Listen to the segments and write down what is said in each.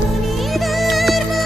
புனிதர்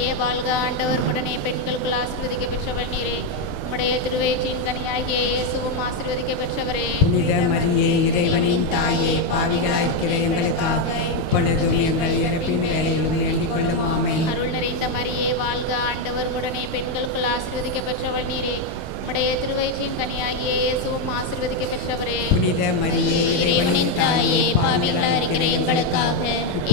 மரியே வாழ்க, ஆண்டவர் உடனே பெண்களுக்குள் ஆசீர்வதிக்கப்பெற்றவள் நீரே. உம்முடைய திருவயிற்றின் கனியாகிய இயேசுவும் ஆசீர்வதிக்கப்பெற்றவரே. புனித மரியே, இறைவனின் தாயே, பாவிகளாயிருக்கிற எங்களுக்காக இப்பொழுதும் எங்கள் இறப்பின் வேளையிலும் வேண்டிக் கொள்ளும். ஆமென். அருள் நிறைந்த மரியே வாழ்க, ஆண்டவர் உடனே பெண்களுக்குள் ஆசீர்வதிக்கப்பெற்றவள் நீரே. உம்முடைய திருவயிற்றின் கனியாகிய இயேசுவும் ஆசீர்வதிக்கப்பெற்றவரே. புனித மரியே, இறைவனின் தாயே, பாவிகளாயிருக்கிற எங்களுக்காக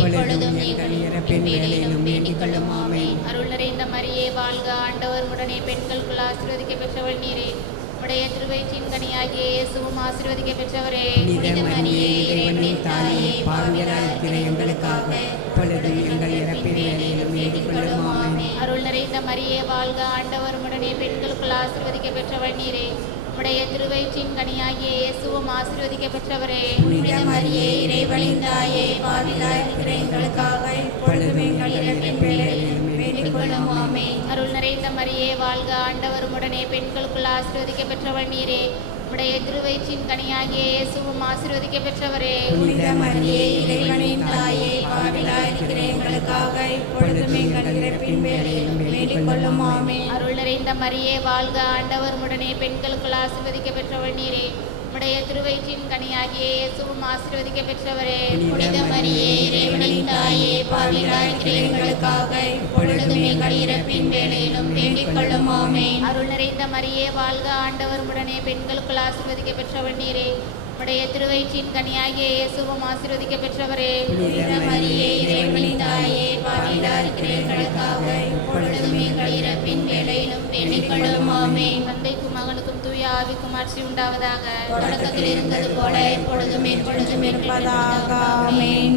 இப்பொழுதும் எங்கள் இறப்பின் வேளையிலும் வேண்டிக் கொள்ளும். ஆமென். அருள் நிறைந்த மரியே வாழ்க, ஆண்டவர் உடனே பெண்களுக்குள் ஆசீர்வதிக்கப்பெற்றவள் நீரே. உம்முடைய திருவயிற்றின் கனியாகிய இயேசுவும் ஆசீர்வதிக்கப்பெற்றவரே. புனித மரியே, இறைவனின் தாயே, பாவிகளாயிருக்கிற எங்களுக்காக இப்பொழுதும் எங்கள் இறப்பின் வேளையிலும் வேண்டிக் கொள்ளும். ஆமென். அருள் நிறைந்த மரியே வாழ்க, ஆண்டவர் உடனே பெண்களுக்குள் ஆசீர்வதிக்கப்பெற்றவள் நீரே. உம்முடைய திருவயிற்றின் கனியாகிய இயேசுவும் ஆசீர்வதிக்கப்பெற்றவரே. புனித மரியே, இறைவனின் தாயே, பாவிகளாயிருக்கிற எங்களுக்காக இப்பொழுதும் எங்கள் இறப்பின் வேளையிலும் வேண்டிக் கொள்ளும். ஆமென். அருள் நிறைந்த மரியே வாழ்க, ஆண்டவர் உடனே பெண்களுக்குள் ஆசீர்வதிக்கப்பெற்றவள் நீரே. உம்முடைய திருவயிற்றின் கனியாகிய இயேசுவும் ஆசீர்வதிக்கப்பெற்றவரே. புனித மரியே, இறைவனின் தாயே, பாவிகளாயிருக்கிற எங்களுக்காக இப்பொழுதும் எங்கள் இறப்பின் வேளையிலும் வேண்டிக் கொள்ளும். ஆமென். அருள் நிறைந்த மரியே வாழ்க, ஆண்டவர் உடனே பெண்களுக்குள் ஆசீர்வதிக்கப்பெற்றவள் நீரே. உம்முடைய திருவயிற்றின் கனியாகிய இயேசுவும் ஆசீர்வதிக்கப்பெற்றவரே. புனித மரியே, இறைவனின் தாயே, பாவிகளாயிருக்கிற எங்களுக்காக இப்பொழுதும் எங்கள் இறப்பின் வேளையிலும் வேண்டிக் கொள்ளும். ஆமென். அருள் நிறைந்த மரியே வாழ்க, ஆண்டவர் உடனே பெண்களுக்குள் ஆசீர்வதிக்கப்பெற்றவள் நீரே. உம்முடைய திருவயிற்றின் கனியாகிய இயேசுவும் ஆசீர்வதிக்கப்பெற்றவரே. புனித மரியே, இறைவனின் தாயே, பாவிகளாயிருக்கிற எங்களுக்காக இப்பொழுதும் எங்கள் இறப்பின் வேளையிலும் வேண்டிக் கொள்ளும். ஆமென். தந்தைக்கும் மகனுக்கும் தூய ஆவிக்கும் ஆட்சி உண்டாவதாக. தொடக்கத்தில் இருந்தது போல இப்பொழுதும் எப்பொழுதும் இருப்பதாக. ஆமென்.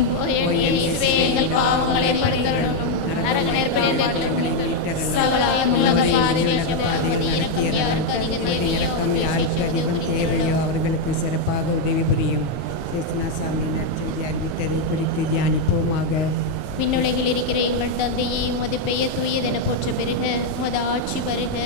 இயேசுவே, எங்கள் பாவங்களை பரிந்தருளும். நரக நெருப்பிலிருந்து எங்களை சகல உலக யாருக்கு அதிகம் தேவையோ அவர்களுக்கு சிறப்பாக உதவி புரியும். கிருஷ்ணசாமி நற்செய்தி அறிவித்ததை குறித்து தியானிப்போமாக. விண்ணுலகில் இருக்கிற எங்கள் தந்தையே, உமது பெயர் தூயதென போற்ற பெருக, உமது ஆட்சி வருக,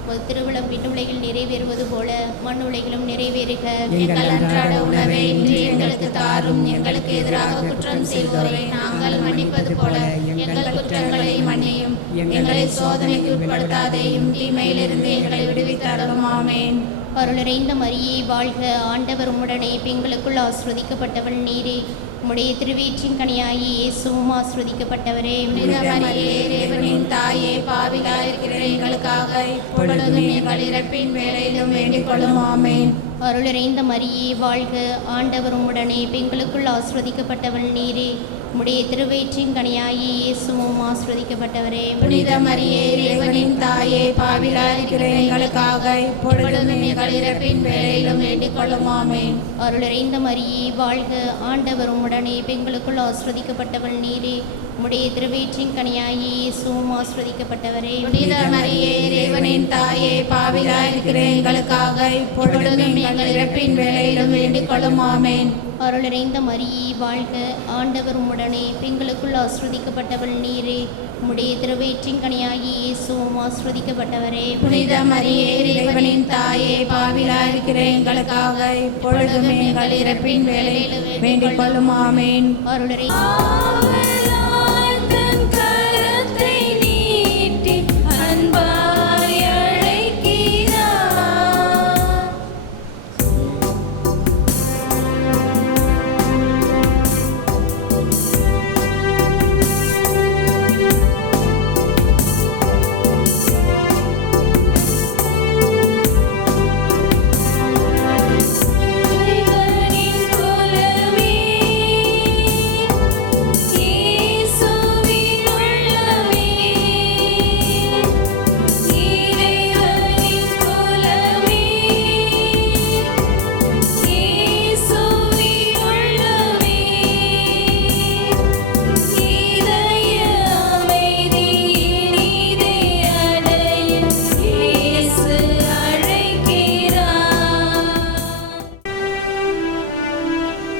உமது திருவிழம் விண்ணுலகில் நிறைவேறுவது போல மண்ணுலகிலும் நிறைவேறுக. எங்கள் அன்றாட உணவை இன்று எங்களுக்கு தாரும். எங்களுக்கு எதிராக குற்றம் செய்வோரை நாங்கள் மன்னிப்பது போல எங்கள் குற்றங்களை மன்னியும். எங்களை சோதனைக்கு உட்படுத்தாதேயும், தீமையிலிருந்து எங்களை விடுவித்தருளும். ஆமென். அருள் நிறைந்த மரியே வாழ்க, ஆண்டவர் உம்முடனே பெண்களுக்குள் ஆசிர்வதிக்கப்பட்டவள் நீரே. உம்முடைய திருவயிற்றின் கனியாகி இயேசுவும் ஆசிர்வதிக்கப்பட்டவரே. புனித மரியே, இறைவனின் தாயே, பாவிகளாயிருக்கிற எங்களுக்காக இப்பொழுதும் எங்கள் இறப்பின் வேளையிலும் வேண்டிக் கொள்ளும். ஆமென். அருள் நிறைந்த மரியே வாழ்க, ஆண்டவர் உம்முடனே பெண்களுக்குள் ஆசிர்வதிக்கப்பட்டவள் நீரே. உம்முடைய திருவயிற்றின் கனியாகி இயேசுவும் ஆசிர்வதிக்கப்பட்டவரே. புனித மரியே, இறைவனின் தாயே, பாவிகளாயிருக்கிற எங்களுக்காக இப்பொழுதும் எங்கள் இறப்பின் வேளையிலும் வேண்டிக் கொள்ளும். ஆமென். அருள் நிறைந்த மரியே வாழ்க, ஆண்டவர் உம்முடனே பெண்களுக்குள் ஆசிர்வதிக்கப்பட்டவள் நீரே. உம்முடைய திருவயிற்றின் கனியாகி இயேசுவும் ஆசிர்வதிக்கப்பட்டவரே. புனித மரியே, இறைவனின் தாயே, பாவிகளாயிருக்கிற எங்களுக்காக இப்பொழுதும் எங்கள் இறப்பின் வேளையிலும் வேண்டிக் கொள்ளும். ஆமென். அருள் நிறைந்த மரியே வாழ்க, ஆண்டவர் உம்முடனே பெண்களுக்குள் ஆசிர்வதிக்கப்பட்டவள் நீரே. உம்முடைய திருவயிற்றின் கனியாகி இயேசுவும் ஆசிர்வதிக்கப்பட்டவரே. புனித மரியே, இறைவனின் தாயே, பாவிகளாயிருக்கிற எங்களுக்காக இப்பொழுதும் எங்கள் இறப்பின் வேளையிலும் வேண்டிக் கொள்ளும். ஆமென். அருள்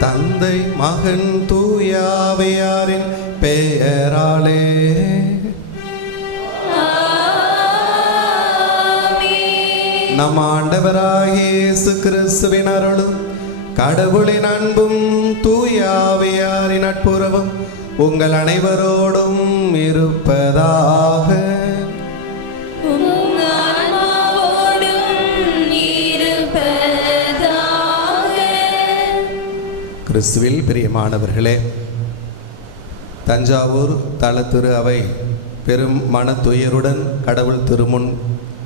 தந்தை மகன் தூயாவையாரின் பெயராலே நம் ஆண்டவராகிய இயேசு கிறிஸ்துவின் அருளும் கடவுளின் அன்பும் தூயாவையாரின் நட்புறவும் உங்கள் அனைவரோடும் இருப்பதாக. கிறிஸ்துவில் பிரியமானவர்களே, தஞ்சாவூர் தலத்திரு அவை பெரும் மனத்துயருடன் கடவுள் திருமுன்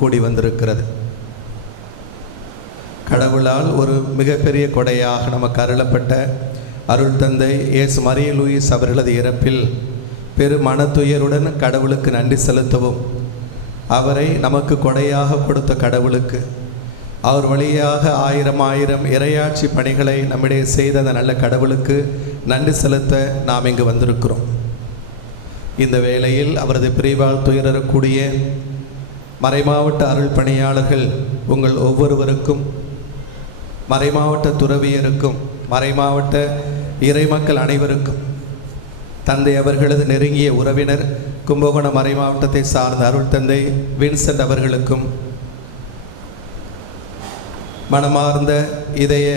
கூடி வந்திருக்கிறது. கடவுளால் ஒரு மிகப்பெரிய கொடையாக நமக்கு அருளப்பட்ட அருள் தந்தை இயேசு மரிய லூயிஸ் அவர்களது இறப்பில் பெரும் மனத்துயருடன் கடவுளுக்கு நன்றி செலுத்தவும், அவரை நமக்கு கொடையாக கொடுத்த கடவுளுக்கு, அவர் வழியாக ஆயிரம் ஆயிரம் இறையாட்சி பணிகளை நம்மிடையே செய்த அந்த நல்ல கடவுளுக்கு நன்றி செலுத்த நாம் இங்கு வந்திருக்கிறோம். இந்த வேளையில் அவரது பிரிவால் துயரக்கூடிய மறைமாவட்ட அருள் பணியாளர்கள் உங்கள் ஒவ்வொருவருக்கும், மறைமாவட்ட துறவியருக்கும், மறைமாவட்ட இறைமக்கள் அனைவருக்கும், தந்தை அவர்களது நெருங்கிய உறவினர் கும்பகோணம் மறைமாவட்டத்தை சார்ந்த அருள் தந்தை வின்சென்ட் அவர்களுக்கும் மனமார்ந்த இதய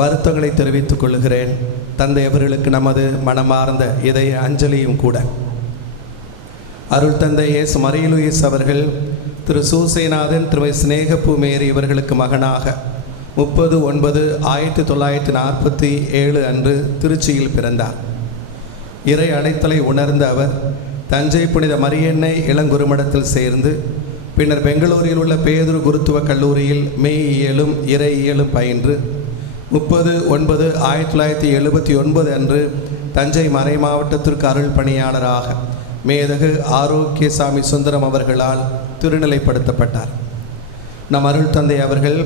வருத்தங்களை தெரிவித்துக் கொள்கிறேன். தந்தை அவர்களுக்கு நமது மனமார்ந்த இதய அஞ்சலியும் கூட. அருள் தந்தை இயேசு மரிய லூயிஸ் அவர்கள் திரு சூசைநாதன், திருமதி சிநேகப்பூ மேரி இவர்களுக்கு மகனாக 30/9/1947 அன்று திருச்சியில் பிறந்தார். இறை அழைத்தலை உணர்ந்த அவர் தஞ்சை புனித மரியன்னை இளங்குருமடத்தில் சேர்ந்து பின்னர் பெங்களூரில் உள்ள பேதுரு குருத்துவ கல்லூரியில் மெய்யியலும் இறையியலும் பயின்று 30/9/1979 அன்று தஞ்சை மறை மாவட்டத்திற்கு அருள் பணியாளராக மேதகு ஆரோக்கியசாமி சுந்தரம் அவர்களால் திருநிலைப்படுத்தப்பட்டார். நம் அருள் தந்தை அவர்கள்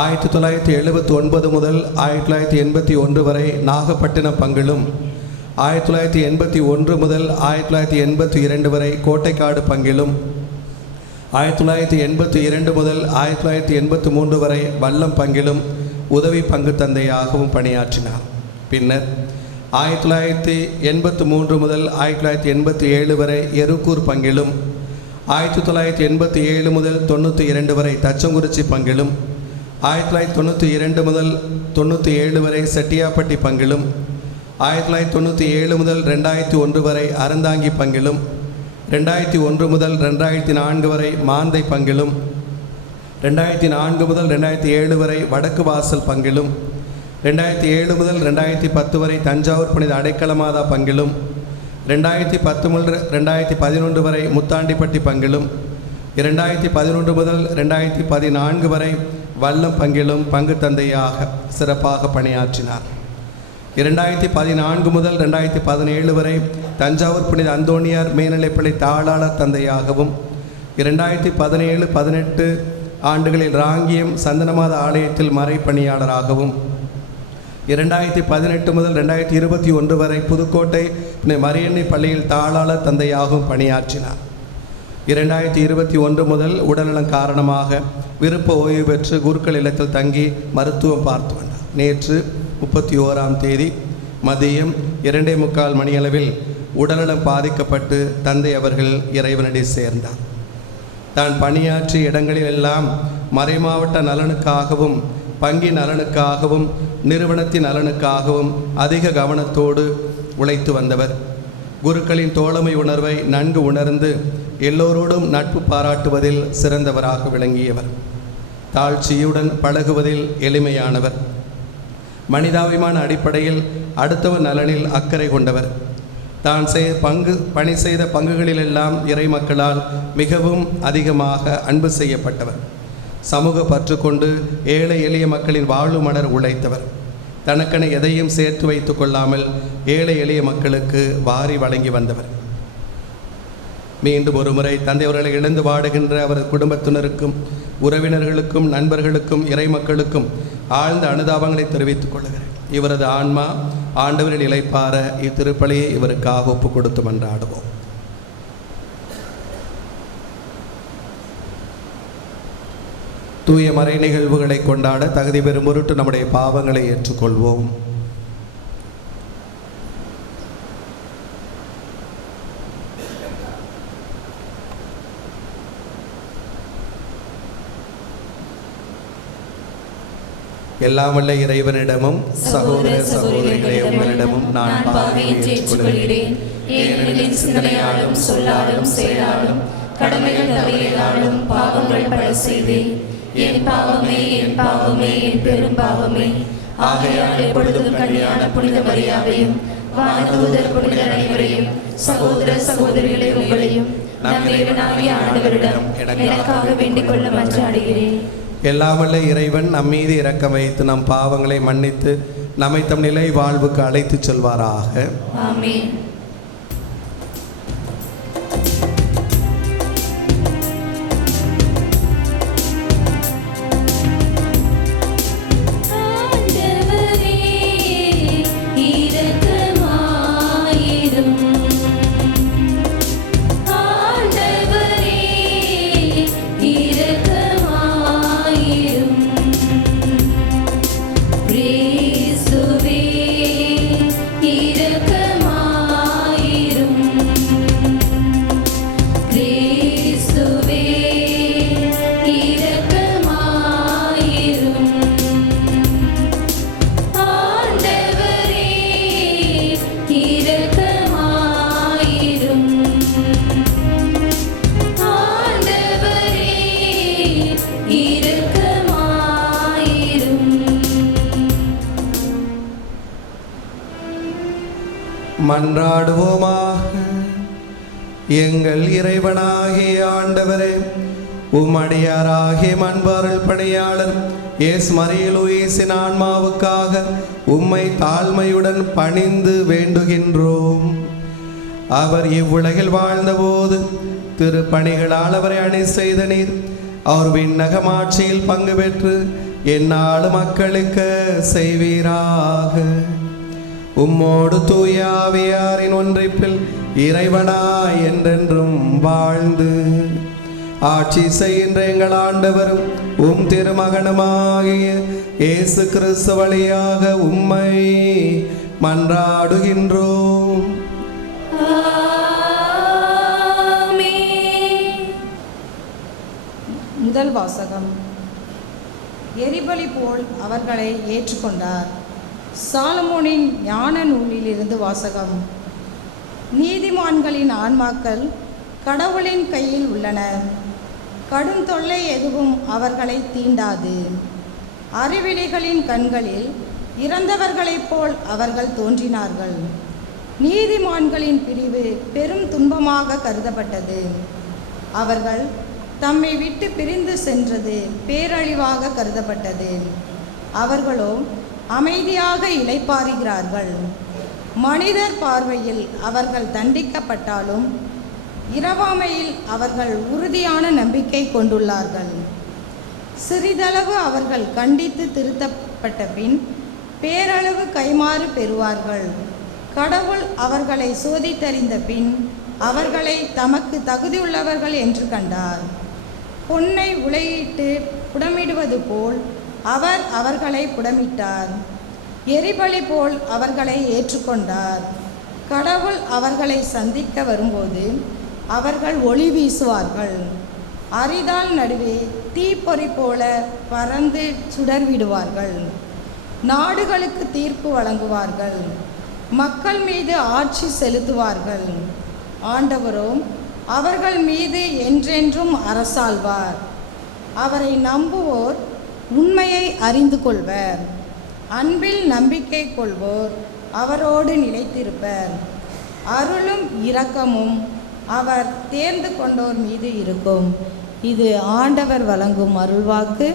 1979 முதல் 1981 வரை நாகப்பட்டினம் பங்கிலும், 1981 முதல் 1982 வரை கோட்டைக்காடு பங்கிலும், 1982 முதல் 1983 வரை வல்லம் பங்கிலும் உதவி பங்கு தந்தையாகவும் பணியாற்றினார். பின்னர் 1983 முதல் 1987 வரை எருக்கூர் பங்கிலும், 1987 முதல் 92 வரை தச்சங்குறிச்சி பங்கிலும், 1992 முதல் 97 வரை செட்டியாப்பட்டி பங்கிலும், 1997 முதல் 2001 வரை அறந்தாங்கி பங்கிலும், 2001 முதல் 2004 வரை மாந்தை பங்கிலும், 2004 முதல் 2007 வரை வடக்கு வாசல் பங்கிலும், 2007 முதல் 2010 வரை தஞ்சாவூர் புனித அடைக்கலமாதா பங்கிலும், 2010 முதல் 2011 வரை முத்தாண்டிப்பட்டி பங்கிலும், 2011 முதல் 2014 வரை வல்லம் பங்கிலும் பங்கு தந்தையாக சிறப்பாக பணியாற்றினார். 2014 முதல் 2017 வரை தஞ்சாவூர் புனித அந்தோணியார் மேல்நிலைப்பள்ளி தாளாளர் தந்தையாகவும், 2017-18 ஆண்டுகளில் ராங்கியம் சந்தனமாத ஆலயத்தில் மறை பணியாளராகவும், 2018 முதல் 2021 வரை புதுக்கோட்டை மரியன்னை பள்ளியில் தாளாளர் தந்தையாகவும் பணியாற்றினார். 2021 முதல் உடல்நலம் காரணமாக விருப்ப ஓய்வு பெற்று குருக்கள் இல்லத்தில் தங்கி மருத்துவம் பார்த்து வந்தார். நேற்று 31ஆம் தேதி மதியம் 2:45 மணியளவில் உடல்நலம் பாதிக்கப்பட்டு தந்தை அவர்கள் இறைவனடி சேர்ந்தார். தான் பணியாற்றிய இடங்களிலெல்லாம் மறைமாவட்ட நலனுக்காகவும், பங்கின் நலனுக்காகவும், நிறுவனத்தின் நலனுக்காகவும் அதிக கவனத்தோடு உழைத்து வந்தவர். குருக்களின் தோழமை உணர்வை நன்கு உணர்ந்து எல்லோரோடும் நட்பு பாராட்டுவதில் சிறந்தவராக விளங்கியவர். தாழ்ச்சியுடன் பழகுவதில் எளிமையானவர். மனிதாபிமான அடிப்படையில் அடுத்தவர் நலனில் அக்கறை கொண்டவர். தான் பணி செய்த பங்குகளிலெல்லாம் இறை மக்களால் மிகவும் அதிகமாக அன்பு செய்யப்பட்டவர். சமூக பற்று கொண்டு ஏழை எளிய மக்களின் வாழ்வு மலர் உழைத்தவர். தனக்கென எதையும் சேர்த்து வைத்து கொள்ளாமல் ஏழை எளிய மக்களுக்கு வாரி வழங்கி வந்தவர். மீண்டும் ஒரு முறை தந்தை அவர்களை இழந்து வாடுகின்ற அவரது குடும்பத்தினருக்கும், உறவினர்களுக்கும், நண்பர்களுக்கும், இறை மக்களுக்கும் ஆழ்ந்த அனுதாபங்களை தெரிவித்துக் கொள்கிறேன். இவரது ஆன்மா ஆண்டவரில் இளைப்பார இத்திருப்பலியை இவருக்காக ஒப்பு கொடுத்து மன்றாடுவோம். தூய மறை நிகழ்வுகளை கொண்டாட தகுதி பெறும் பொருட்டு நம்முடைய பாவங்களை ஏற்றுக்கொள்வோம். எல்லாம் வல்ல இறைவனிடமும் சகோதர சகோதரிகளே உங்களிடமும் நான் பாவியை ஏற்றுக்கொள்கிறேன். ஏனெனில் சிந்தனையாலும் சொல்லாலும் செயலாலும் கடமைகள் தவறியதாலும் பாவங்கள் பல செய்தேன். என் பாவமே என் பாவமே என் பெரும் பாவமே. ஆகையால் எப்பொழுதும் கன்னியான புனித மரியாவையும் வானதூதர் புனிதர் அனைவரையும் சகோதர சகோதரிகளை உங்களையும் நம் தேவனாகிய ஆண்டவரிடம் எனக்காக வேண்டிக் கொள்ள மன்றாடுகிறேன். எல்லாம் வல்ல இறைவன் நம் மீது இரக்கம் வைத்து நம் பாவங்களை மன்னித்து நம்மை தம் நிலை வாழ்வுக்கு அழைத்துச் செல்வாராக. ஆமென். மன்றாடுவோமாக. எங்கள் இறைவனாகிய ஆண்டவரே, உம்மடியாராகிய மண்பாரல் பணியாளர் எஸ் மரிய லூயிஸின் ஆன்மாவுக்காக உம்மை தாழ்மையுடன் பணிந்து வேண்டுகின்றோம். அவர் இவ்வுலகில் வாழ்ந்தபோது திருப்பணிகளால் அவரை அணி செய்த நீர் அவர் விண்ணகமாட்சியில் பங்கு பெற்று எந்நாடு மக்களுக்கு செய்வீராக. உம்மோடு தூய ஆவியாரின் ஒன்றிப்பில் இறைவனாய் என்றென்றும் வாழ்ந்து ஆட்சி செய்கின்ற எங்கள் ஆண்டவரும் உம் திருமகனுமாகிய இயேசு கிறிஸ்து வழியாக உம்மை மன்றாடுகின்றோம். முதல் வாசகம். எரிபலி போல் அவர்களை ஏற்றுக்கொண்டார். சாலமோனின் ஞான நூலிலிருந்து வாசகம். நீதிமான்களின் ஆன்மாக்கள் கடவுளின் கையில் உள்ளன. கடும் தொல்லை எதுவும் அவர்களை தீண்டாது. அறிவிலிகளின் கண்களில் இறந்தவர்களைப் போல் அவர்கள் தோன்றினார்கள். நீதிமான்களின் பிரிவு பெரும் துன்பமாக கருதப்பட்டது. அவர்கள் தம்மை விட்டு பிரிந்து சென்றது பேரழிவாக கருதப்பட்டது. அவர்களோ அமைதியாக இளைப்பாறுகிறார்கள். மனிதர் பார்வையில் அவர்கள் தண்டிக்கப்பட்டாலும் இரவாமையில் அவர்கள் உறுதியான நம்பிக்கை கொண்டுள்ளார்கள். சிறிதளவு அவர்கள் கண்டித்து திருத்தப்பட்ட பின் பேரளவு கைமாறு பெறுவார்கள். கடவுள் அவர்களை சோதித்தறிந்த பின் அவர்களை தமக்கு தகுதியுள்ளவர்கள் என்று கண்டார். பொன்னை உலையிட்டு புடமிடுவது போல் அவர் அவர்களை புடமிட்டார். எரிபலி போல் அவர்களை ஏற்றுக்கொண்டார். கடவுள் அவர்களை சந்திக்க வரும்போது அவர்கள் ஒளி வீசுவார்கள். அரிதால் நடுவே தீப்பொறி போல பறந்து சுடர்விடுவார்கள். நாடுகளுக்கு தீர்ப்பு வழங்குவார்கள். மக்கள் மீது ஆட்சி செலுத்துவார்கள். ஆண்டவரோ அவர்கள் மீது என்றென்றும் அரசாள்வார். அவரை நம்புவோர் உண்மையை அறிந்து கொள்வர். அன்பில் நம்பிக்கை கொள்வோர் அவரோடு நிலைத்திருப்பர். அருளும் இரக்கமும் அவர் தேர்ந்து கொண்டோர் மீது இருக்கும். இது ஆண்டவர் வழங்கும் அருள்வாக்கு.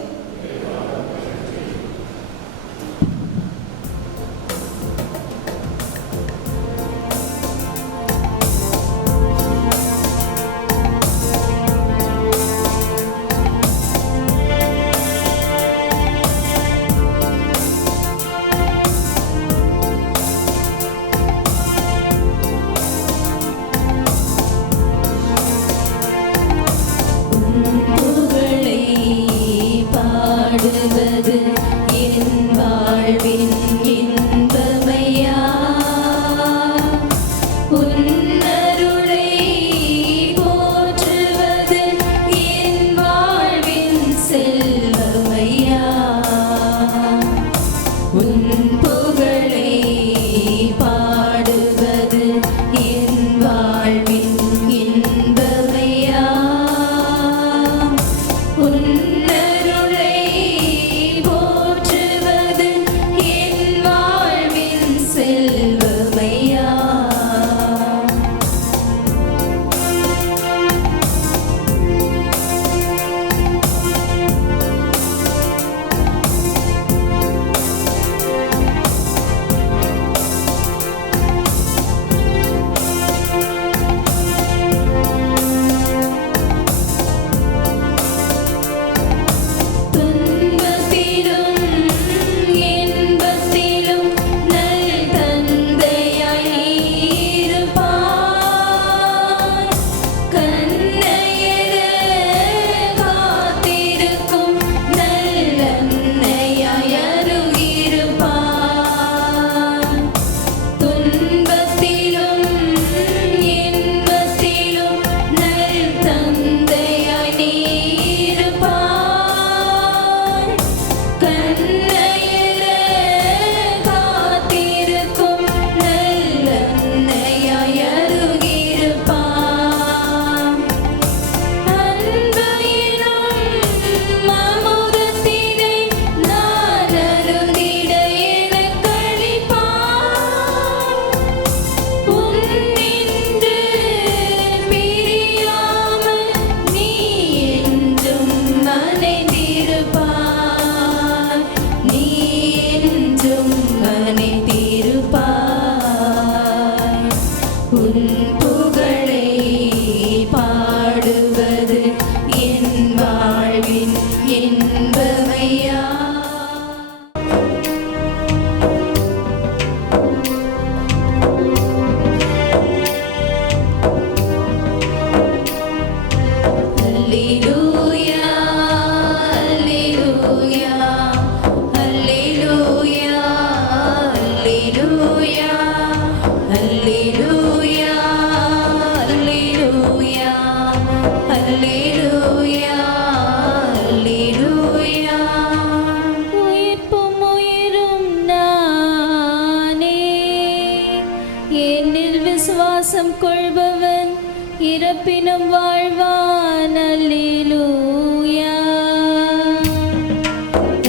இறப்பினும் வாழ்வான். அல்லேலூயா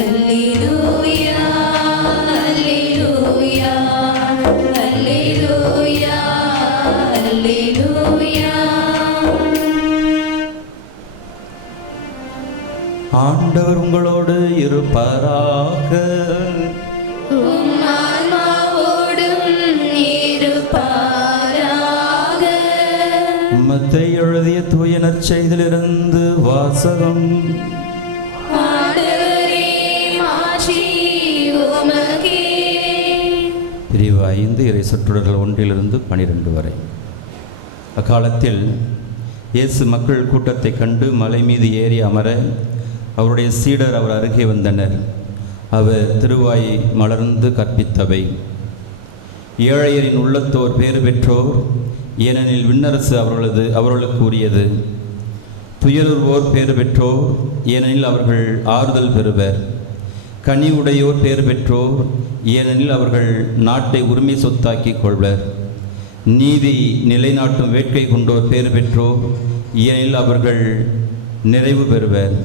அல்லேலூயா அல்லேலூயா அல்லேலூயா அல்லேலூயா. ஆண்டவர் உங்களோடு இருப்பாராக. உம் ஆன்மாவோடும் இருப்பாராக. மத்தேயு எழுதிய தூய நற்செய்தியிலிருந்து வாசகம். ஆண்டவரே மாட்சி உமக்கே. பிரிவு 5 இறை சொற்றொடர்கள் 1-12 வரை. அக்காலத்தில் இயேசு மக்கள் கூட்டத்தை கண்டு மலை மீது ஏறி அமர அவருடைய சீடர் அவர் அருகே வந்தனர். அவர் திருவாய் மலர்ந்து கற்பித்தவை. ஏழையரின் உள்ளத்தோர் பேறு பெற்றோர், ஏனெனில் விண்ணரசு அவர்களுக்கு உரியது. துயருவோர் பேறு பெற்றோர், ஏனெனில் அவர்கள் ஆறுதல் பெறுவர். கனி உடையோர் பேறு பெற்றோர், ஏனெனில் அவர்கள் நாட்டை உரிமை சொத்தாக்கிக் கொள்வர். நீதி நிலைநாட்டும் வேட்கை கொண்டோர் பேறு பெற்றோர், ஏனெனில் அவர்கள் நிறைவு பெறுவர்.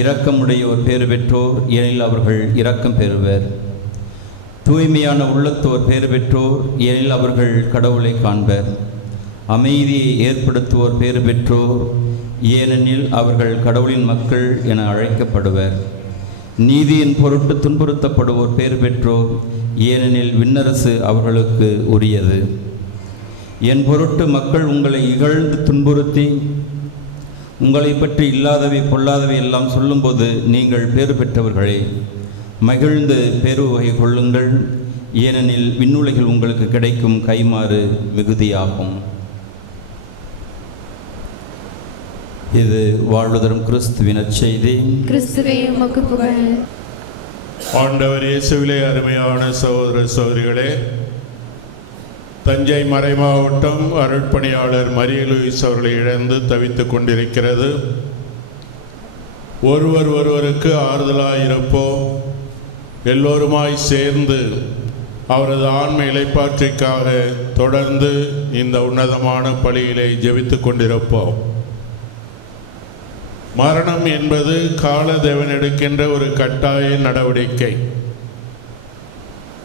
இரக்கமுடையோர் பேறு பெற்றோர், ஏனெனில் அவர்கள் இரக்கம் பெறுவர். தூய்மையான உள்ளத்தோர் பேறு பெற்றோர், ஏனெனில் அவர்கள் கடவுளை காண்பர். அமைதியை ஏற்படுத்துவோர் பேறு பெற்றோர், ஏனெனில் அவர்கள் கடவுளின் மக்கள் என அழைக்கப்படுவர். நீதியின் பொருட்டு துன்புறுத்தப்படுவோர் பேறு பெற்றோர், ஏனெனில் விண்ணரசு அவர்களுக்கு உரியது. என் பொருட்டு மக்கள் உங்களை இகழ்ந்து துன்புறுத்தி உங்களை பற்றி இல்லாதவை பொல்லாதவை எல்லாம் சொல்லும்போது நீங்கள் பேறு பெற்றவர்களே. மகிழ்ந்து பேரு வகை கொள்ளுங்கள், ஏனெனில் விண்ணுலகில் உங்களுக்கு கிடைக்கும் கைமாறு மிகுதியாகும். இது வாழ்வு தரும் கிறிஸ்துவின் நற்செய்தி. கிறிஸ்துவே உமக்கு புகழ். ஆண்டவர் இயேசுவிலே அருமையான சகோதர சகோதரிகளே, தஞ்சை மறைமாவட்டம் அருட்பணியாளர் மரிய லூயிஸ் அவர்களை இழந்து தவித்து கொண்டிருக்கிறது. ஒருவருக்கு ஆறுதலாய் இருப்போம். எல்லோருமாய் சேர்ந்து அவரது ஆன்ம இளைப்பாற்றிற்காக தொடர்ந்து இந்த உன்னதமான பலியிலே ஜெபித்து கொண்டிருப்போம். மரணம் என்பது காலதேவன் எடுக்கின்ற ஒரு கட்டாய நடவடிக்கை.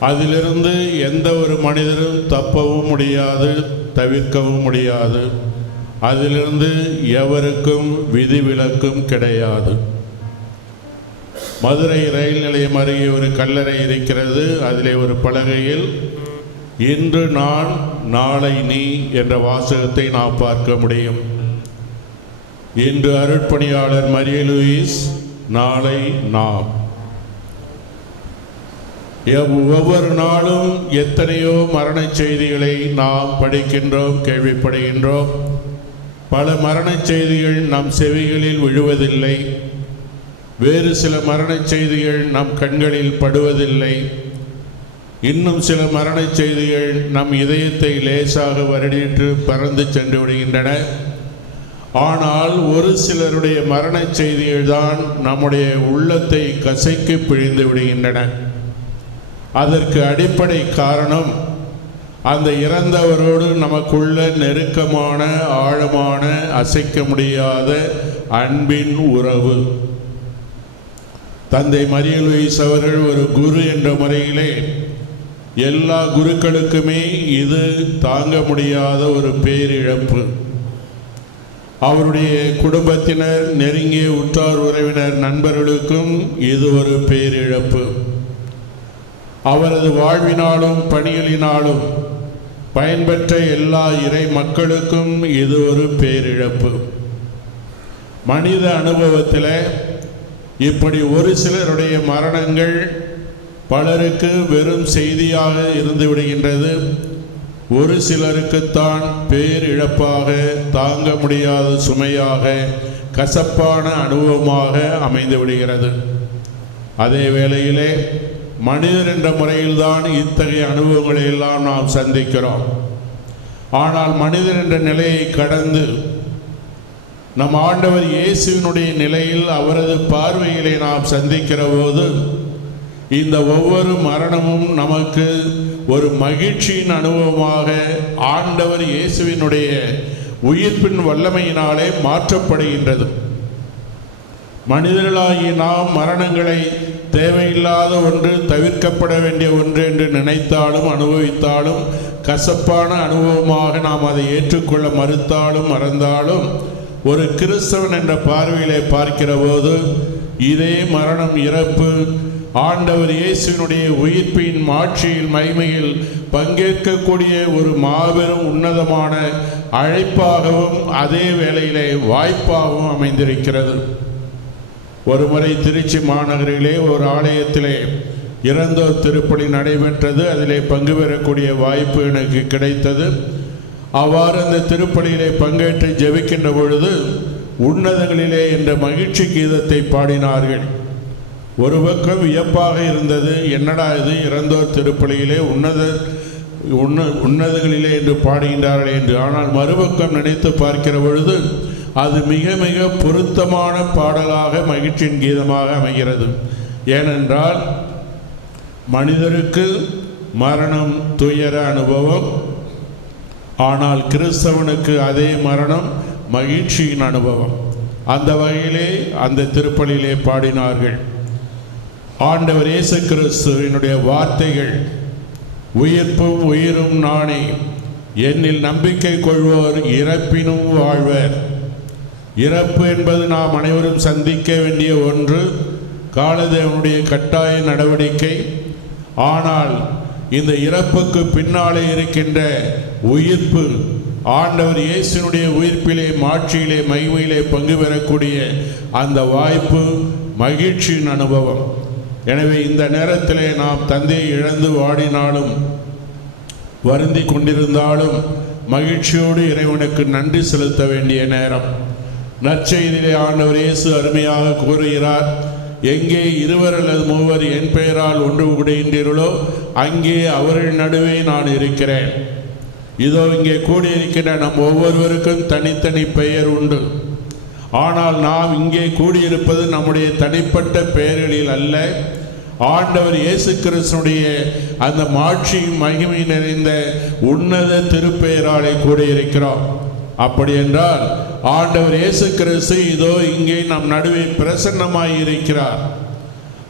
அதிலிருந்து எந்த ஒரு மனிதரும் தப்பவும் முடியாது, தவிர்க்கவும் முடியாது. அதிலிருந்து எவருக்கும் விதிவிலக்கும் கிடையாது. மதுரை ரயில் நிலையம் அருகே ஒரு கல்லறை இருக்கிறது. அதிலே ஒரு பலகையில் இன்று நான் நாளை நீ என்ற வாசகத்தை நாம் பார்க்க முடியும். இன்று அருட்பணியாளர் மரிய லூயிஸ், நாளை நாம். ஒவ்வொரு நாளும் எத்தனையோ மரண செய்திகளை நாம் படிக்கின்றோம், கேள்விப்படுகின்றோம். பல மரண செய்திகள் நம் செவிகளில் விழுவதில்லை. வேறு சில மரண செய்திகள் நம் கண்களில் படுவதில்லை. இன்னும் சில மரண செய்திகள் நம் இதயத்தை லேசாக வருடிட்டு பறந்து சென்று விடுகின்றன. ஆனால் ஒரு சிலருடைய மரண செய்திகள் தான் நம்முடைய உள்ளத்தை கசைக்கு பிழிந்து விடுகின்றன. அதற்கு அடிப்படை காரணம் அந்த இறந்தவரோடு நமக்குள்ள நெருக்கமான, ஆழமான, அசைக்க முடியாத அன்பின் உறவு. தந்தை மரிய லூயிஸ் அவர்கள் ஒரு குரு என்ற முறையிலே எல்லா குருக்களுக்குமே இது தாங்க முடியாத ஒரு பேரிழப்பு. அவருடைய குடும்பத்தினர், நெருங்கிய உற்றார் உறவினர், நண்பர்களுக்கும் இது ஒரு பேரிழப்பு. அவரது வாழ்வினாலும் பணிகளினாலும் பயன்பெற்ற எல்லா இறை மக்களுக்கும் இது ஒரு பேரிழப்பு. மனித அனுபவத்தில் இப்படி ஒரு சிலருடைய மரணங்கள் பலருக்கு வெறும் செய்தியாக இருந்து விடுகின்றது. ஒரு சிலருக்குத்தான் பேரிழப்பாக, தாங்க முடியாத சுமையாக, கசப்பான அனுபவமாக அமைந்து விடுகிறது. அதே வேளையிலே மனிதர் என்ற முறையில்தான் இத்தகைய அனுபவங்களை எல்லாம் நாம் சந்திக்கிறோம். ஆனால் மனிதர் என்ற நிலையை கடந்து நம் ஆண்டவர் இயேசுவினுடைய நிலையில், அவரது பார்வையிலே நாம் சந்திக்கிற போது இந்த ஒவ்வொரு மரணமும் நமக்கு ஒரு மகிழ்ச்சியின் அனுபவமாக, ஆண்டவர் இயேசுவினுடைய உயிர்ப்பின் வல்லமையினாலே மாற்றப்படுகின்றது. மனிதர்களாகிய நாம் மரணங்களை தேவையில்லாத ஒன்று, தவிர்க்கப்பட வேண்டிய ஒன்று என்று நினைத்தாலும் அனுபவித்தாலும் கசப்பான அனுபவமாக நாம் அதை ஏற்றுக்கொள்ள மறுத்தாலும் மறந்தாலும் ஒரு கிறிஸ்தவன் என்ற பார்வையிலே பார்க்கிற போது இதே மரணம், இறப்பு ஆண்டவர் இயேசுவினுடைய உயிர்ப்பின் மாட்சியில் மகிமையில் பங்கேற்கக்கூடிய ஒரு மாபெரும் உன்னதமான அழைப்பாகவும் அதே வேளையிலே வாய்ப்பாகவும் அமைந்திருக்கிறது. ஒருமுறை திருச்சி மாநகரிலே ஒரு ஆலயத்திலே இறந்தோர் திருப்பலி நடைபெற்றது. அதிலே பங்கு பெறக்கூடிய வாய்ப்பு எனக்கு கிடைத்தது. அவ்வாறு அந்த திருப்பலியிலே பங்கேற்று ஜெபிக்கின்ற பொழுது உன்னதங்களிலே என்ற மகிழ்ச்சி கீதத்தை பாடினார்கள். ஒரு பக்கம் வியப்பாக இருந்தது, என்னடா இது இறந்தோர் திருப்பலியிலே உன்னதங்களிலே என்று பாடுகின்றார்கள் என்று. ஆனால் மறுபக்கம் நினைத்து பார்க்கிற பொழுது அது மிக மிக பொருத்தமான பாடலாக மகிழ்ச்சியின் கீதமாக அமைகிறது. ஏனென்றால் மனிதருக்கு மரணம் துயர அனுபவம், ஆனால் கிறிஸ்தவனுக்கு அதே மரணம் மகிழ்ச்சியின் அனுபவம். அந்த வகையிலே அந்த திருப்பலியிலே பாடினார்கள். ஆண்டவர் இயேசு கிறிஸ்துவினுடைய வார்த்தைகள், உயிர்ப்பும் உயிரும் நானே, என்னில் நம்பிக்கை கொள்வோர் இறப்பினும் வாழ்வர். இறப்பு என்பது நாம் அனைவரும் சந்திக்க வேண்டிய ஒன்று, காலதேவனுடைய கட்டாய நடவடிக்கை. ஆனால் இந்த இறப்புக்கு பின்னாலே இருக்கின்ற உயிர்ப்பு, ஆண்டவர் இயேசுனுடைய உயிர்ப்பிலே மாட்சியிலே மகிமையிலே பங்கு பெறக்கூடிய அந்த வாய்ப்பு மகிழ்ச்சியின் அனுபவம். எனவே இந்த நேரத்திலே நாம் தந்தையை இழந்து வாடினாலும் வருந்தி கொண்டிருந்தாலும் மகிழ்ச்சியோடு இறைவனுக்கு நன்றி செலுத்த வேண்டிய நேரம். நற்செய்தியிலே ஆண்டவர் இயேசு அருமையாக கூறுகிறார், எங்கே இருவர் அல்லது மூவர் என் பெயரால் ஒன்று கூடுகின்றீர்களோ அங்கே அவர்கள் நடுவே நான் இருக்கிறேன். இதோ இங்கே கூடியிருக்கிற நம் ஒவ்வொருவருக்கும் தனித்தனி பெயர் உண்டு. ஆனால் நாம் இங்கே கூடியிருப்பது நம்முடைய தனிப்பட்ட பெயர்களில் அல்ல, ஆண்டவர் இயேசு கிறிஸ்துடைய அந்த மாட்சி மகிமை நிறைந்த உன்னத திருப்பெயராலே கூடியிருக்கிறோம். அப்படி என்றால் ஆண்டவர் இயேசு கிறிஸ்து இதோ இங்கே நம் நடுவே பிரசன்னமாய் இருக்கிறார்.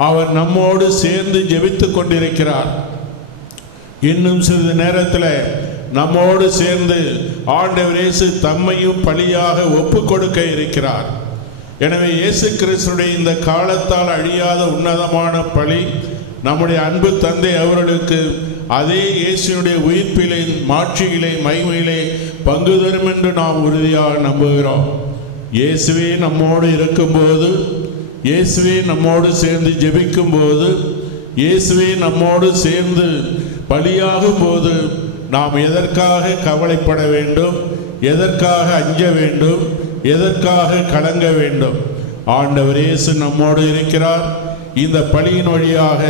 அவர் நம்மோடு சேர்ந்து ஜெபித்து கொண்டிருக்கிறார். இன்னும் சிறிது நேரத்தில் நம்மோடு சேர்ந்து ஆண்டவர் இயேசு தம்மையும் பலியாக ஒப்பு கொடுக்க இருக்கிறார். எனவே இயேசு கிறிஸ்துடைய இந்த காலத்தால் அழியாத உன்னதமான பலி நம்முடைய அன்பு தந்தை அவர்களுக்கு அதே இயேசுனுடைய உயிர்ப்பிலே மாட்சியிலே மகிமையிலே பங்கு தரும் என்று நாம் உறுதியாக நம்புகிறோம். இயேசுவே நம்மோடு இருக்கும்போது, இயேசுவே நம்மோடு சேர்ந்து ஜெபிக்கும் போது, இயேசுவே நம்மோடு சேர்ந்து பலியாகும் போது நாம் எதற்காக கவலைப்பட வேண்டும், எதற்காக அஞ்ச வேண்டும், எதற்காக கலங்க வேண்டும்? ஆண்டவர் இயேசு நம்மோடு இருக்கிறார். இந்த பலியின் வழியாக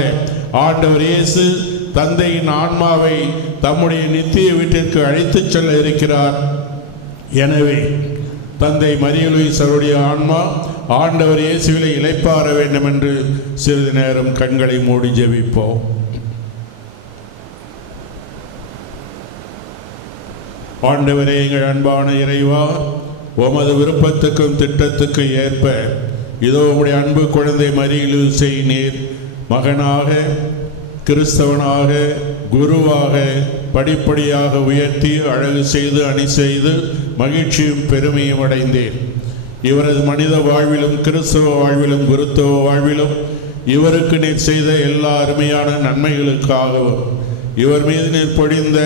ஆண்டவர் இயேசு தந்தையின் ஆன்மாவை தம்முடைய நித்திய வீட்டிற்கு அழைத்துச் செல்ல இருக்கிறார். எனவே தந்தை மரியலூயிஸ் அவருடைய ஆன்மா ஆண்டவர் இயேசுவிலே இளைப்பாற வேண்டும் என்று சிறிது நேரம் கண்களை மூடி ஜெபிப்போம். ஆண்டவரே, எங்கள் அன்பான இறைவா, உமது விருப்பத்துக்கும் திட்டத்துக்கு ஏற்ப இதோ உடைய அன்பு குழந்தை மரியலூயிஸை நீர் மகனாக, கிறிஸ்தவனாக, குருவாக படிப்படியாக உயர்த்தி அழகு செய்து அணி செய்து மகிழ்ச்சியும் பெருமையும் அடைந்தேன். இவரது மனித வாழ்விலும் கிறிஸ்தவ வாழ்விலும் குருத்துவ வாழ்விலும் இவருக்கு நீர் செய்த எல்லா அருமையான நன்மைகளுக்காகவும் இவர் மீது நீர் பொழிந்த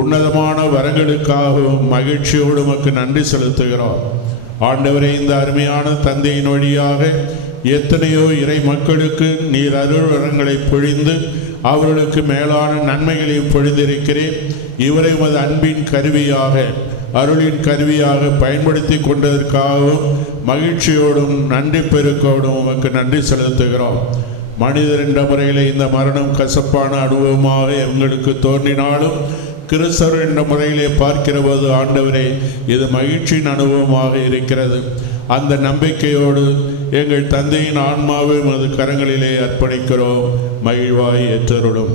உன்னதமான வரங்களுக்காகவும் மகிழ்ச்சியோடு உமக்கு நன்றி செலுத்துகிறோம். ஆண்டவரே, இந்த அருமையான தந்தையின் வழியாக எத்தனையோ இறை மக்களுக்கு நீர் அருள் வரங்களை பொழிந்து அவர்களுக்கு மேலான நன்மைகளையும் பொழிந்திருக்கிறேன். இவரை உமது அன்பின் கருவியாக, அருளின் கருவியாக பயன்படுத்தி கொண்டதற்காகவும் மகிழ்ச்சியோடும் நன்றி பெருக்கோடும் உமக்கு நன்றி செலுத்துகிறோம். மனிதர் என்ற முறையில் இந்த மரணம் கசப்பான அனுபவமாக எங்களுக்கு தோன்றினாலும் கிறிஸ்தவர் என்ற முறையிலே பார்க்கிற போது ஆண்டவரே, இது மகிழ்ச்சியின் அனுபவமாக இருக்கிறது. அந்த நம்பிக்கையோடு எங்கள் தந்தையின் ஆன்மாவை உமது கரங்களிலே அர்ப்பணிக்கிறோம். மகிழ்வாய் ஏற்றருளும்.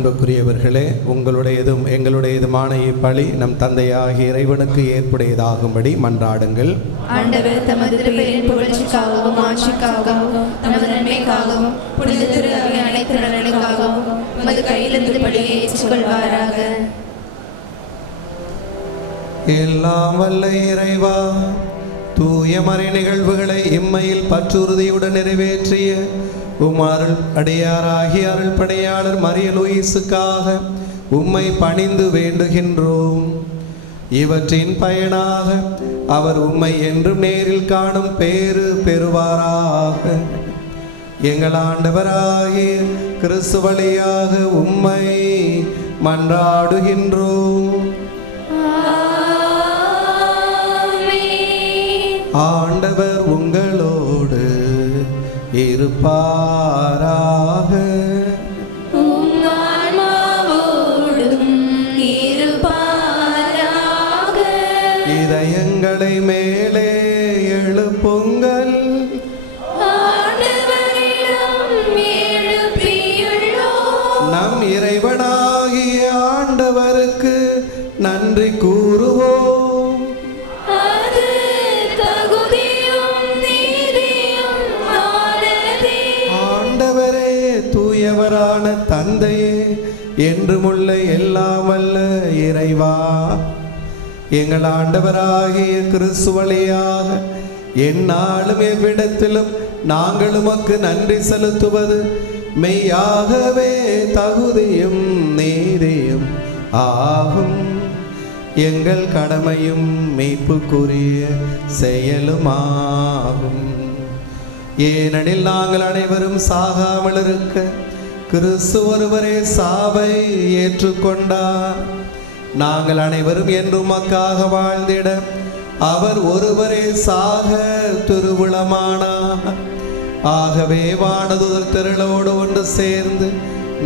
அன்புக்குரியவர்களே, உங்களுடையதும் எங்களுடையதுமான இப்பலி நம் தந்தையாகிய இறைவனுக்கு ஏற்புடையதாகும்படி மன்றாடுங்கள். ஆண்டவர் தமது திருப்பெயரின் புகழ்ச்சிக்காகவும் ஆட்சிக்காகவும் தமது நன்மைக்காகவும் புனித திரு அவை அனைத்து நலனுக்காகவும் உமது கையிலிருந்து பலியை ஏற்றுக்கொள்வாராக. எல்லாம் வல்ல இறைவா, தூய மறை நிகழ்வுகளை இம்மையில் பற்றுறுதியுடன் நிறைவேற்றிய உம்மாருள் அடியாராகிய அருள் பணியாளர் மரிய லூயிஸுக்காக உம்மை பணிந்து வேண்டுகின்றோம். இவற்றின் பயனாக அவர் உம்மை என்றும் நேரில் காணும் பேறு பெறுவாராக. எங்கள் ஆண்டவராகிய கிறிஸ்து வழியாக உம்மை மன்றாடுகின்றோம். ஆண்டவர் உங்களோடு இருப்பாராக. இதயங்களை மேலே எழுப்புங்கள். நம் இறைவனாகிய ஆண்டவருக்கு நன்றி கூறுவோம். தூயவரான தந்தையே, என்றுமுள்ள எல்லாம் வல்ல இறைவா, எங்கள் ஆண்டவராகிய கிறிஸ்து வழியாக எந்நாளும் எவ்விடத்திலும் நாங்கள் உமக்கு நன்றி செலுத்துவது மெய்யாகவே தகுதியும் நீதியும் ஆகும். எங்கள் கடமையும் மீட்புக்குரிய செயலுமாகும். ஏனெனில் நாங்கள் அனைவரும் சாகாமல் இருக்க கிறிஸ்து ஒருவரே சாவை ஏற்றுக்கொண்டார். நாங்கள் அனைவரும் என்றும் உமக்காக வாழ்ந்திட அவர் ஒருவரே சாக திருவுளமானார். ஆகவே வானதூதர் திரளோடு ஒன்று சேர்ந்து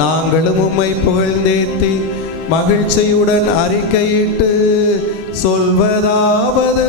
நாங்களும் உம்மை புகழ்ந்தேத்தி மகிழ்ச்சியுடன் அறிக்கையிட்டு சொல்வதாவது: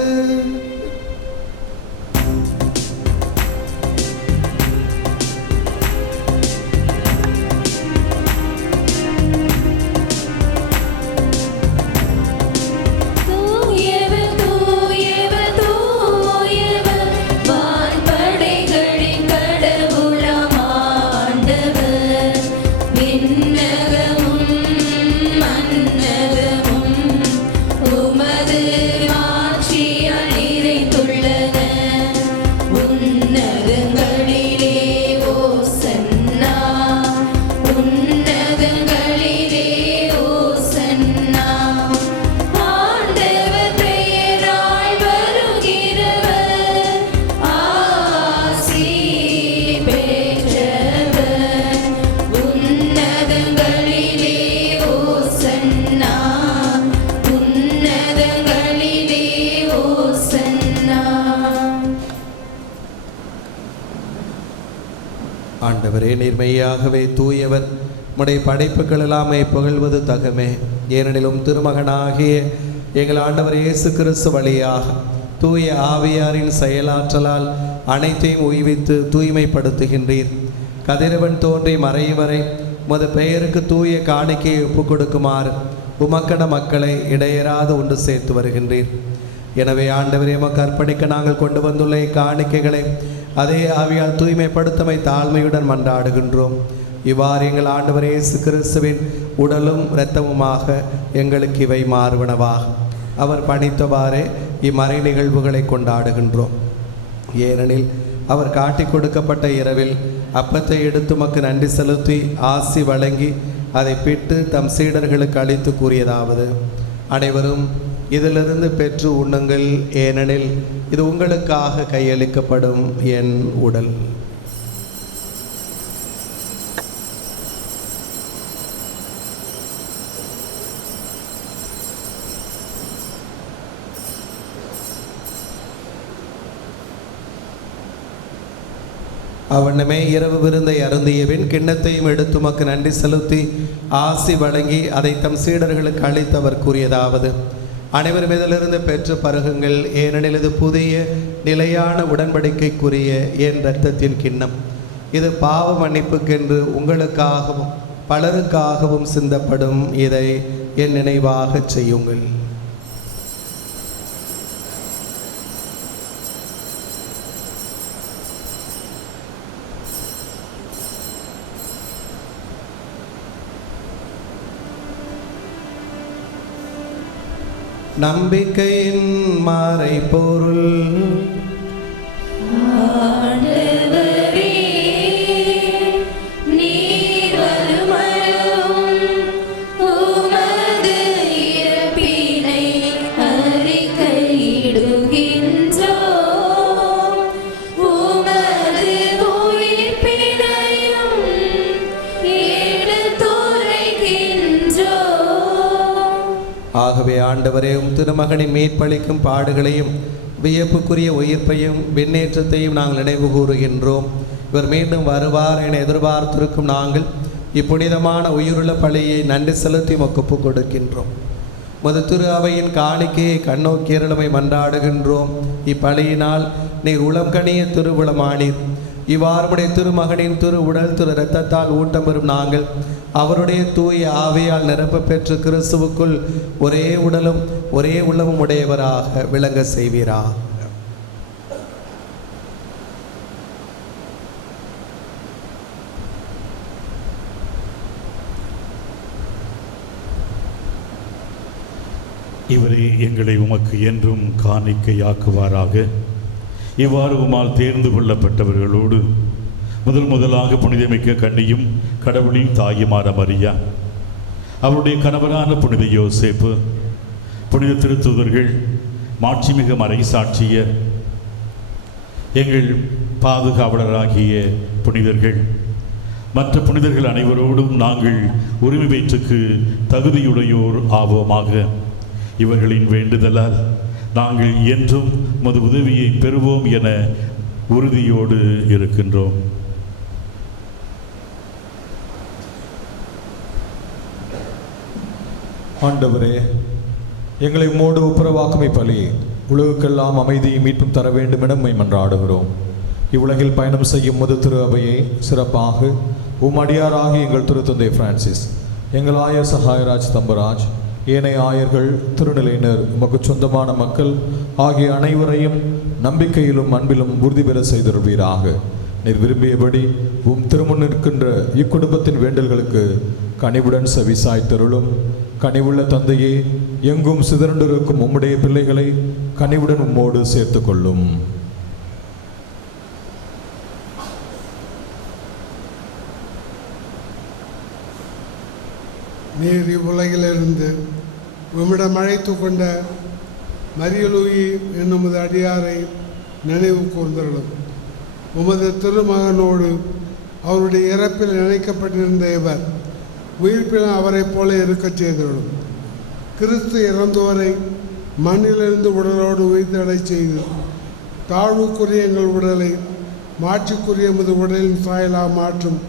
ஆண்டவரே, நீர்மையாகவே தூயவர். உம்முடைய படைப்புகள் எல்லாமே புகழ்வது தகமே. ஏனெனிலும் திருமகனாகிய எங்கள் ஆண்டவர் இயேசு கிறிஸ்து வழியாக தூய ஆவியாரின் செயலாற்றலால் அனைத்தையும் உய்வித்து தூய்மைப்படுத்துகின்றீர். கதிரவன் தோன்றி மறையும் வரை உமது பெயருக்கு தூய காணிக்கையை ஒப்புக் கொடுக்குமாறு உமக்கட மக்களை இடையராது ஒன்று சேர்த்து வருகின்றீர். எனவே ஆண்டவரே, உமக்கு அர்ப்பணிக்க நாங்கள் கொண்டு வந்துள்ள காணிக்கைகளை அதே ஆவியால் தூய்மைப்படுத்தமை தாழ்மையுடன் மன்றாடுகின்றோம். இவ்வாறு எங்கள் ஆண்டவர் இயேசு கிறிஸ்துவின் உடலும் இரத்தமுமாக எங்களுக்கு இவை மாறுவனவாக அவர் பணித்தவாறே இம்மறை நிகழ்வுகளை கொண்டாடுகின்றோம். ஏனெனில் அவர் காட்டி கொடுக்கப்பட்ட இரவில் அப்பத்தை எடுத்து உமக்கு நன்றி செலுத்தி ஆசி வழங்கி அதை பிட்டு தம் சீடர்களுக்கு அளித்து கூறியதாவது: அனைவரும் இதிலிருந்து பெற்று உண்ணுங்கள், ஏனெனில் இது உங்களுக்காக கையளிக்கப்படும் என் உடல். அவண்ணமே இரவு விருந்தை அருந்தியபின் கிண்ணத்தையும் எடுத்து உமக்கு நன்றி செலுத்தி ஆசி வழங்கி அதை தம் சீடர்களுக்கு அளித்தவர் கூறியதாவது: அனைவரும் இதிலிருந்து பெற்று பருகுங்கள், ஏனெனில் இது புதிய நிலையான உடன்படிக்கைக்குரிய என் இரத்தத்தின் கிண்ணம். இது பாவ மன்னிப்புக்கென்று உங்களுக்காகவும் பலருக்காகவும் சிந்தப்படும். இதை என் நினைவாகச் செய்யுங்கள். நம்பிக்கையின் மறைபொருள். ஆகவே ஆண்டவரே, திருமகனின் மீட்பளிக்கும் பாடுகளையும் வியப்புக்குரிய உயிர்ப்பையும் விண்ணேற்றத்தையும் நாங்கள் நினைவு கூறுகின்றோம். இவர் மீண்டும் வருவார் என எதிர்பார்த்திருக்கும் நாங்கள் இப்புனிதமான உயிருள்ள பலியை நன்றி செலுத்தி ஒப்புக் கொடுக்கின்றோம். திரு அவையின் காணிக்கையை கண்ணோக்கியருளமை மன்றாடுகின்றோம். இப்பலியினால் நீர் உளம் கனிய திருவுளமானீர். இவ்வாறுடைய திருமகனின் திரு உடல் திரு இரத்தத்தால் ஊட்டம் பெறும் நாங்கள் அவருடைய தூய ஆவியால் நிரப்ப பெற்று கிறிஸ்துவுக்குள் ஒரே உடலும் ஒரே உள்ளமும் உடையவராக விளங்க செய்வீராக. இவரே எங்களை உமக்கு என்றும் காணிக்கையாக்குவாராக. இவ்வாறு உமால் தேர்ந்து கொள்ளப்பட்டவர்களோடு முதலாக புனிதமிக்க கன்னியும் கடவுளின் தாயுமான மரியா, அவருடைய கணவரான புனித யோசேப்பு, புனித திருத்தூதர்கள், மாட்சிமிகு மறைசாட்சியர், எங்கள் பாதுகாவலராகிய புனிதர்கள், மற்ற புனிதர்கள் அனைவரோடும் நாங்கள் உரிமை பேச்சுக்கு தகுதியுடையோர் ஆவோமாக. இவர்களின் வேண்டுதலால் நாங்கள் என்றும் உமது உதவியை பெறுவோம் என உறுதியோடு இருக்கின்றோம். ஆண்டவரே, எங்களை உம்மோடு ஒப்புரவாக்குமை பலி உலகுக்கெல்லாம் அமைதியை மீட்பும் தர வேண்டும் என மன்றாடுகிறோம். இவ்வுலகில் பயணம் செய்யும் திரு அவையை சிறப்பாக அடியாராகி எங்கள் திருத்தந்தை பிரான்சிஸ், எங்கள் ஆயர் சகாயராஜ் தம்பராஜ், ஏனைய ஆயர்கள், திருநிலையினர், உமக்கு சொந்தமான மக்கள் ஆகிய அனைவரையும் நம்பிக்கையிலும் அன்பிலும் உறுதி பெற செய்திருப்பீராக. நீர் விரும்பியபடி திருமுன் நிற்கின்ற இக்குடும்பத்தின் வேண்டல்களுக்கு கனிவுடன் செவிசாய்த்தருளும். கனிவுள்ள தந்தையே, எங்கும் சிதறண்டிருக்கும் உம்முடைய பிள்ளைகளை கனிவுடன் உம்மோடு சேர்த்து கொள்ளும். நீர் இவ்வுலகிலிருந்து உம்மிடம் அழைத்து கொண்ட மரியலூயி என்னும் அடியாரை நினைவு கூர்ந்தருளும். உமது திருமகனோடு அவருடைய இறப்பில் இணைக்கப்பட்டிருந்த இவர் உயிர்ப்பில் அவரைப் போல இருக்கச் செய்தருளும். கிறிஸ்து இறந்தோரை மண்ணிலிருந்து உடலோடு உயிர்த்தடை செய்து தாழ்வுக்குரிய எங்கள் உடலை மாட்சிக்குரிய எமது உடலின் சாயலாக மாற்றும்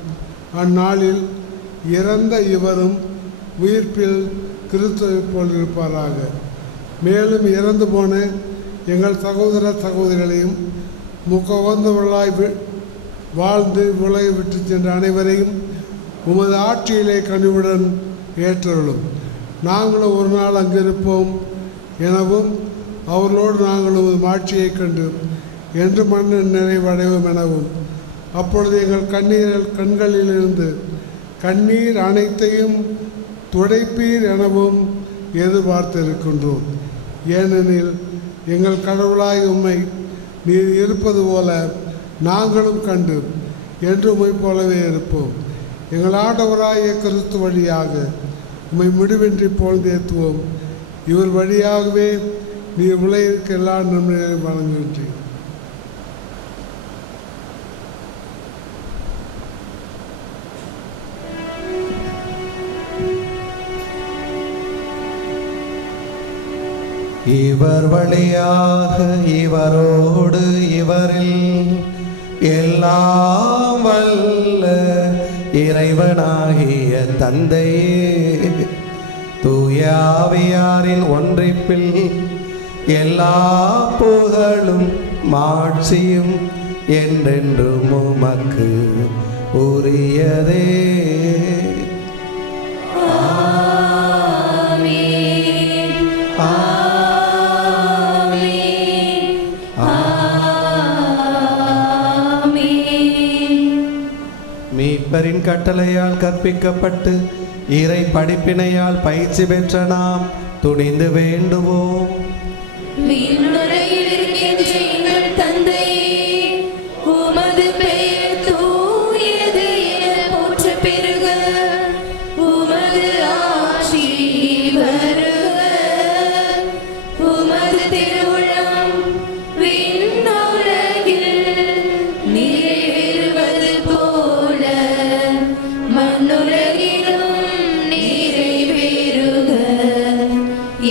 அந்நாளில் இறந்த இவரும் உயிர்ப்பில் கிறிஸ்துவை போல் இருப்பாராக. மேலும் இறந்து போன எங்கள் சகோதர சகோதரிகளையும் முகவந்தவர்களாய் வாழ்ந்து உலகை விட்டு சென்ற அனைவரையும் உமது ஆட்சியிலே கனிவுடன் ஏற்றருளும். நாங்களும் ஒரு நாள் அங்கிருப்போம் எனவும் அவர்களோடு நாங்கள் உமது மாட்சியை கண்டு என்று மண்ணின் நிறைவடைவோம் எனவும் அப்பொழுது எங்கள் கண்களிலிருந்து கண்ணீர் அனைத்தையும் துடைப்பீர் எனவும் எதிர்பார்த்திருக்கின்றோம். ஏனெனில் எங்கள் கடவுளாய் உம்மை நீர் இருப்பது போல நாங்களும் கண்டு என்று உம்மை போலவே இருப்போம். எங்கள் ஆண்டவராய கிறிஸ்து வழியாக உம்மை முடிவின்றி போழ்ந்தேத்துவோம். இவர் வழியாகவே நீர் உலகிற்கு எல்லா நன்மைகளையும் வழங்குகின்றீர். இவர் வழியாக இவரோடு இவரில் எல்லாம் வல்ல இறைவனாகிய தந்தையே, தூய ஆவியாரின் ஒன்றிப்பில் எல்லா புகழும் மாட்சியும் என்றென்றும் உமக்கு உரியதே. மீட்பரின் கட்டளையால் கற்பிக்கப்பட்டு இறை படிப்பினையால் பயிற்சி பெற்ற நாம் துணிந்து வேண்டுவோம். விண்ணுலகில் இருக்கின்ற எங்கள் தந்தையே, உமது பெயர் தூயது என போற்றப் பெறுக. உமது ஆட்சி வருக. உமது திருவுளம் விண்ணுலகில் நிறைவேறுவது போல மண்ணுலகிலும் நிறைவேறுக.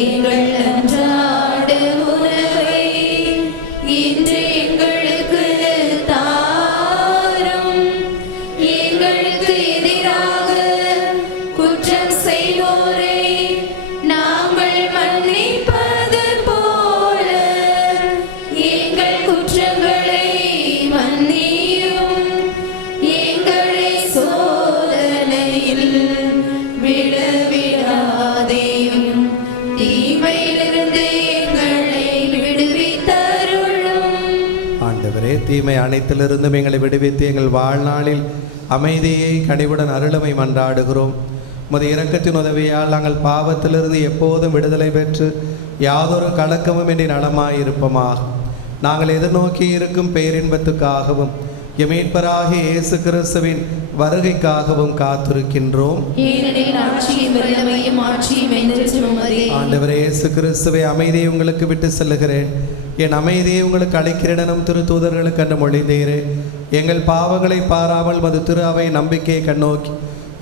எங்கள் அன்றாட உணவை இன்று எங்களுக்கு தாரும். எங்களுக்கு எதிராக குற்றம் செய்வோரை நாங்கள் மன்னிப்பது போல எங்கள் குற்றங்களை மன்னியும். எங்களை சோதனையில் விடவிடாதேயும், தீமையிலிருந்து எங்களை விடுவித்தருளும். ஆண்டவரே, தீமை அனைத்திலிருந்தும் எங்களை விடுவித்து எங்கள் வாழ்நாளில் அமைதியை கனிவுடன் அருளமை மன்றாடுகிறோம். உமது இரக்கத்தின் உதவியால் நாங்கள் பாவத்திலிருந்து எப்போதும் விடுதலை பெற்று யாதொரு கலக்கமும் இன்றி நலமாயிருப்போமாக. நாங்கள் எதிர்நோக்கி இருக்கும் பேரின்பத்துக்காகவும் மீட்பராகிய இயேசு கிறிஸ்துவின் வருகைக்காகவும் காத்திருக்கின்றோம். ஏனெனில் ஆட்சியும் வல்லமையும் ஆட்சியும் என்றென்றும் உமதே. ஆண்டவரே இயேசு கிறிஸ்துவை, அமைதியை உங்களுக்கு விட்டு செல்லுகிறேன், என் அமைதியை உங்களுக்கு அளிக்கிறேன் திருத்தூதர்களுக்கு என்று மொழிந்தீரே. எங்கள் பாவங்களை பாராமல் உமது திரு அவை நம்பிக்கையை கண்ணோக்கி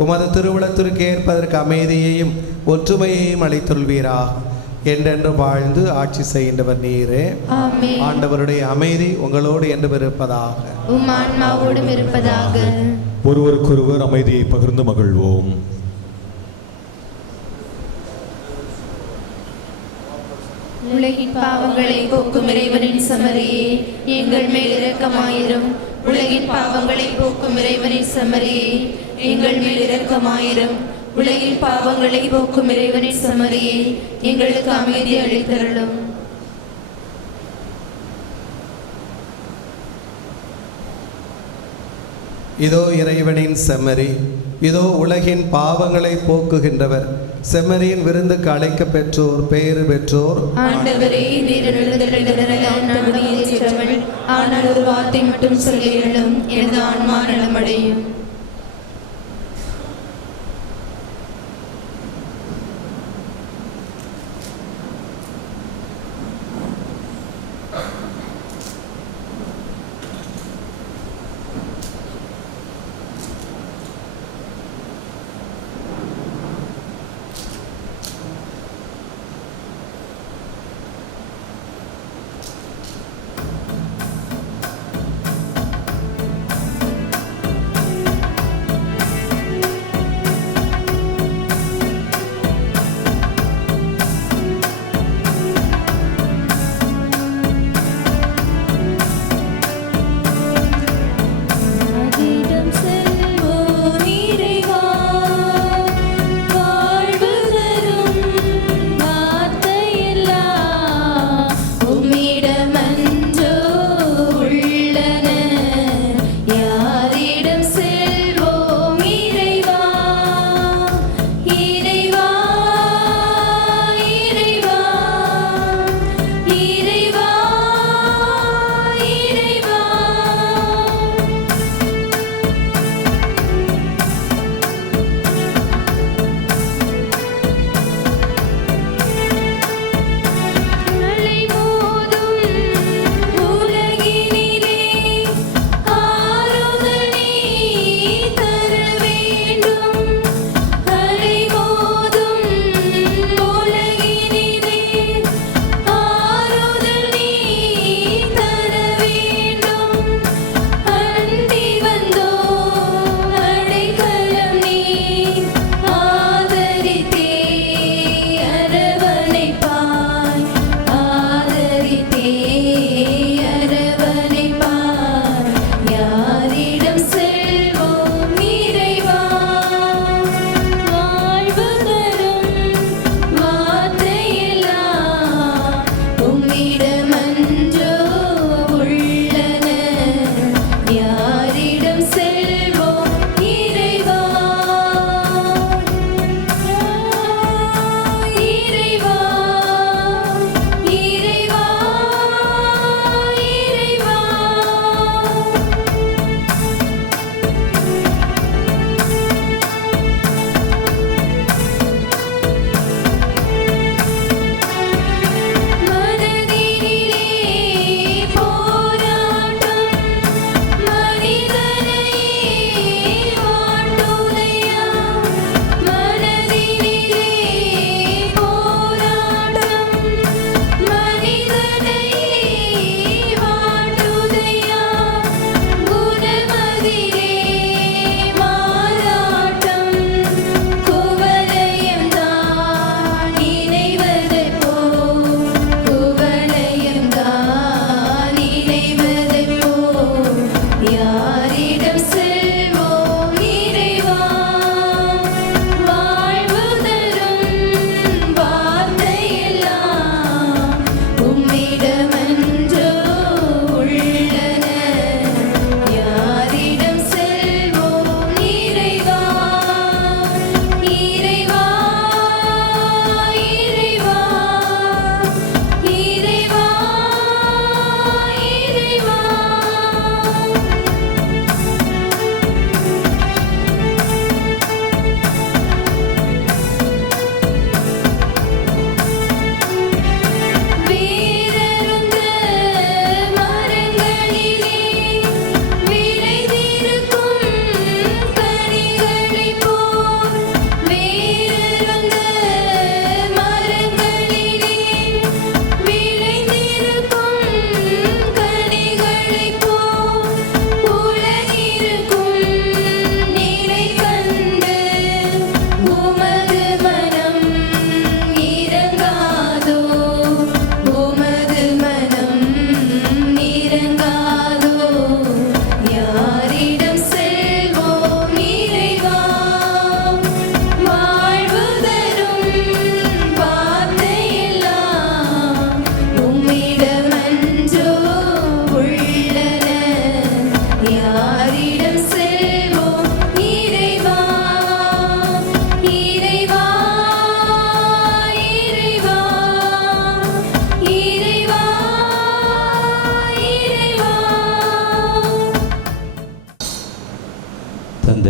உமது திருவுளத்திற்கு ஏற்பதற்கு அமைதியையும் ஒற்றுமையையும் அளித்துள்வீராக. என்றென்று வாழ்ந்து ஆட்சி செய்கின்றவர் நீரே. ஆமென். ஆண்டவருடைய அமைதி உங்களோடு என்றும் இருப்பதாக. உம் ஆன்மாவோடும் இருப்பதாக. ஒருவருக்கொருவர் அமைதியை பகிர்ந்து மகிழ்வோம். உலகின் பாவங்களை போக்கும் இறைவனின் சமரியே, எங்கள் மேல் இரக்கமாயிரும். உலகின் பாவங்களை போக்கும் இறைவனின் சமரியே, எங்கள் மேல் இரக்கமாயிரும். உலகின் பாவங்களை போக்கும் இறைவனின் சமரியே, எங்களுக்கு அமைதி அளித்தருளும். இதோ இறைவனின் செம்மறி, இதோ உலகின் பாவங்களை போக்குகின்றவர். செம்மறியின் விருந்துக்கு அழைக்க பெற்றோர் பேறு பெற்றோர். ஆண்டவரே, நீர் எழுந்தருளினால் நான் தகுதியற்றவள். ஆனால் ஒரு வார்த்தை மட்டும் சொல்லியருளும், எனது ஆன்மா நலமடையும்.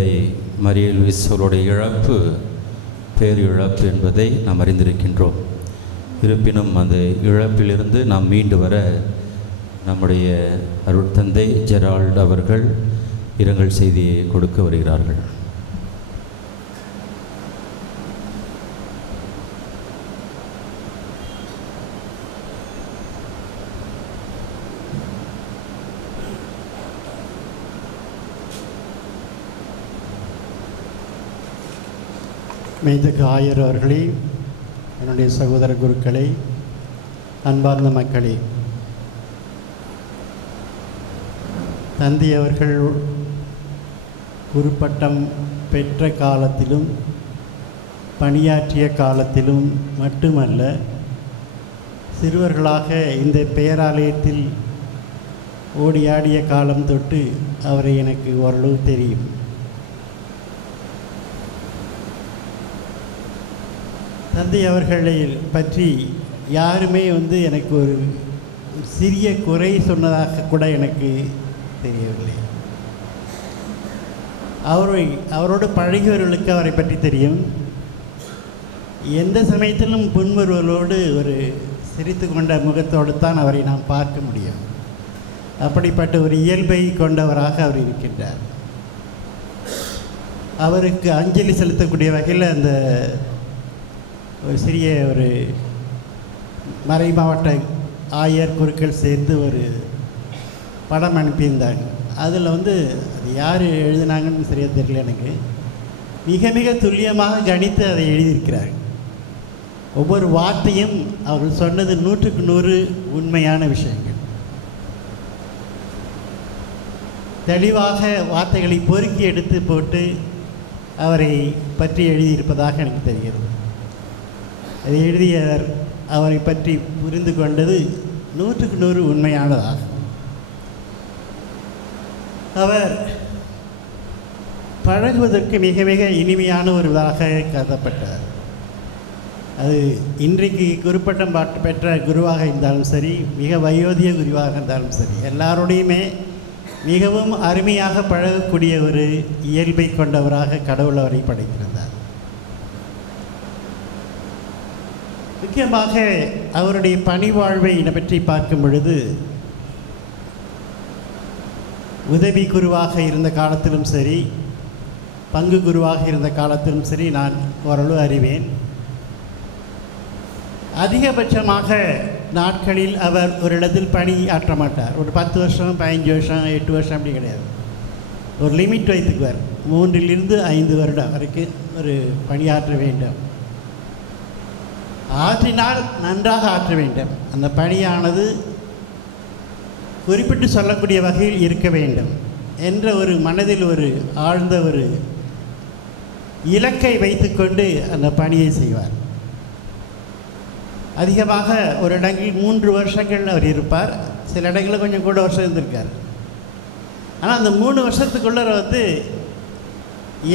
தந்தை மரிய லூயிஸ் அவருடைய இழப்பு பேரிழப்பு என்பதை நாம் அறிந்திருக்கின்றோம். இருப்பினும் அந்த இழப்பிலிருந்து நாம் மீண்டு வர நம்முடைய அருட்தந்தை ஜெரால்ட் அவர்கள் இரங்கல் செய்தியை கொடுக்க வருகிறார்கள். மெய்தகு ஆயர் அவர்களே, என்னுடைய சகோதர குருக்களை, அன்பார்ந்த மக்களே, தந்தை அவர்கள் குருப்பட்டம் பெற்ற காலத்திலும் பணியாற்றிய காலத்திலும் மட்டுமல்ல, சிறுவர்களாக இந்த பேராலயத்தில் ஓடியாடிய காலம் தொட்டு அவரை எனக்கு ஓரளவு தெரியும். தந்தை அவர்களை பற்றி யாருமே எனக்கு ஒரு சிறிய குறை சொன்னதாக கூட எனக்கு தெரியவில்லை. அவரோடு பழகியவர்களுக்கு அவரை பற்றி தெரியும். எந்த சமயத்திலும் புன்முறுவலோடு ஒரு சிரித்து கொண்ட முகத்தோடு தான் அவரை நாம் பார்க்க முடியும். அப்படிப்பட்ட ஒரு இயல்பை கொண்டவராக அவர் இருக்கின்றார். அவருக்கு அஞ்சலி செலுத்தக்கூடிய வகையில் அந்த ஒரு சிறிய ஒரு மறை மாவட்ட ஆயர் குருக்கள் சேர்ந்து ஒரு படம் அனுப்பியிருந்தாங்க. அதில் அது யார் எழுதினாங்கன்னு சரியாக தெரியல எனக்கு. மிக மிக துல்லியமாக கணித்து அதை எழுதியிருக்கிறார்கள். ஒவ்வொரு வார்த்தையும் அவர்கள் சொன்னது 100க்கு 100 உண்மையான விஷயங்கள். தெளிவாக வார்த்தைகளை பொறுக்கி எடுத்து போட்டு அவரை பற்றி எழுதியிருப்பதாக எனக்கு தெரிகிறது. அதை எழுதியவர் அவரை பற்றி புரிந்து கொண்டது 100க்கு 100 உண்மையானதாகும். அவர் பழகுவதற்கு மிக மிக இனிமையான ஒருவராக கருதப்பட்டார். அது இன்றைக்கு குருப்பட்டம் பெற்ற குருவாக இருந்தாலும் சரி, மிக வயோதிக குருவாக இருந்தாலும் சரி, எல்லாரோடையுமே மிகவும் அருமையாக பழகக்கூடிய ஒரு இயல்பை கொண்டவராக கடவுள் அவரை படைத்திருந்தார். முக்கியமாக அவருடைய பணி வாழ்வை பற்றி பார்க்கும் பொழுது, உதவி குருவாக இருந்த காலத்திலும் சரி, பங்கு குருவாக இருந்த காலத்திலும் சரி நான் ஓரளவு அறிவேன். அதிகபட்சமாக நாட்களில் அவர் ஒரு இடத்தில் பணி ஆற்ற மாட்டார். ஒரு 10 வருஷம் 15 வருஷம் 8 வருஷம் அப்படி கிடையாது. ஒரு லிமிட் வைத்துக்குவார். 3 to 5 வருடம் வரைக்கும் ஒரு பணியாற்ற வேண்டும். ஆற்றினால் நன்றாக ஆற்ற வேண்டும். அந்த பணியானது குறிப்பிட்டு சொல்லக்கூடிய வகையில் இருக்க வேண்டும் என்ற ஒரு மனதில் ஒரு ஆழ்ந்த ஒரு இலக்கை வைத்துக்கொண்டு அந்த பணியை செய்வார். அதிகமாக ஒரு இடங்களில் 3 வருஷங்கள் அவர் இருப்பார். சில இடங்களில் கொஞ்சம் கூட வருஷம் இருந்திருக்கார். ஆனால் அந்த 3 வருஷத்துக்குள்ளே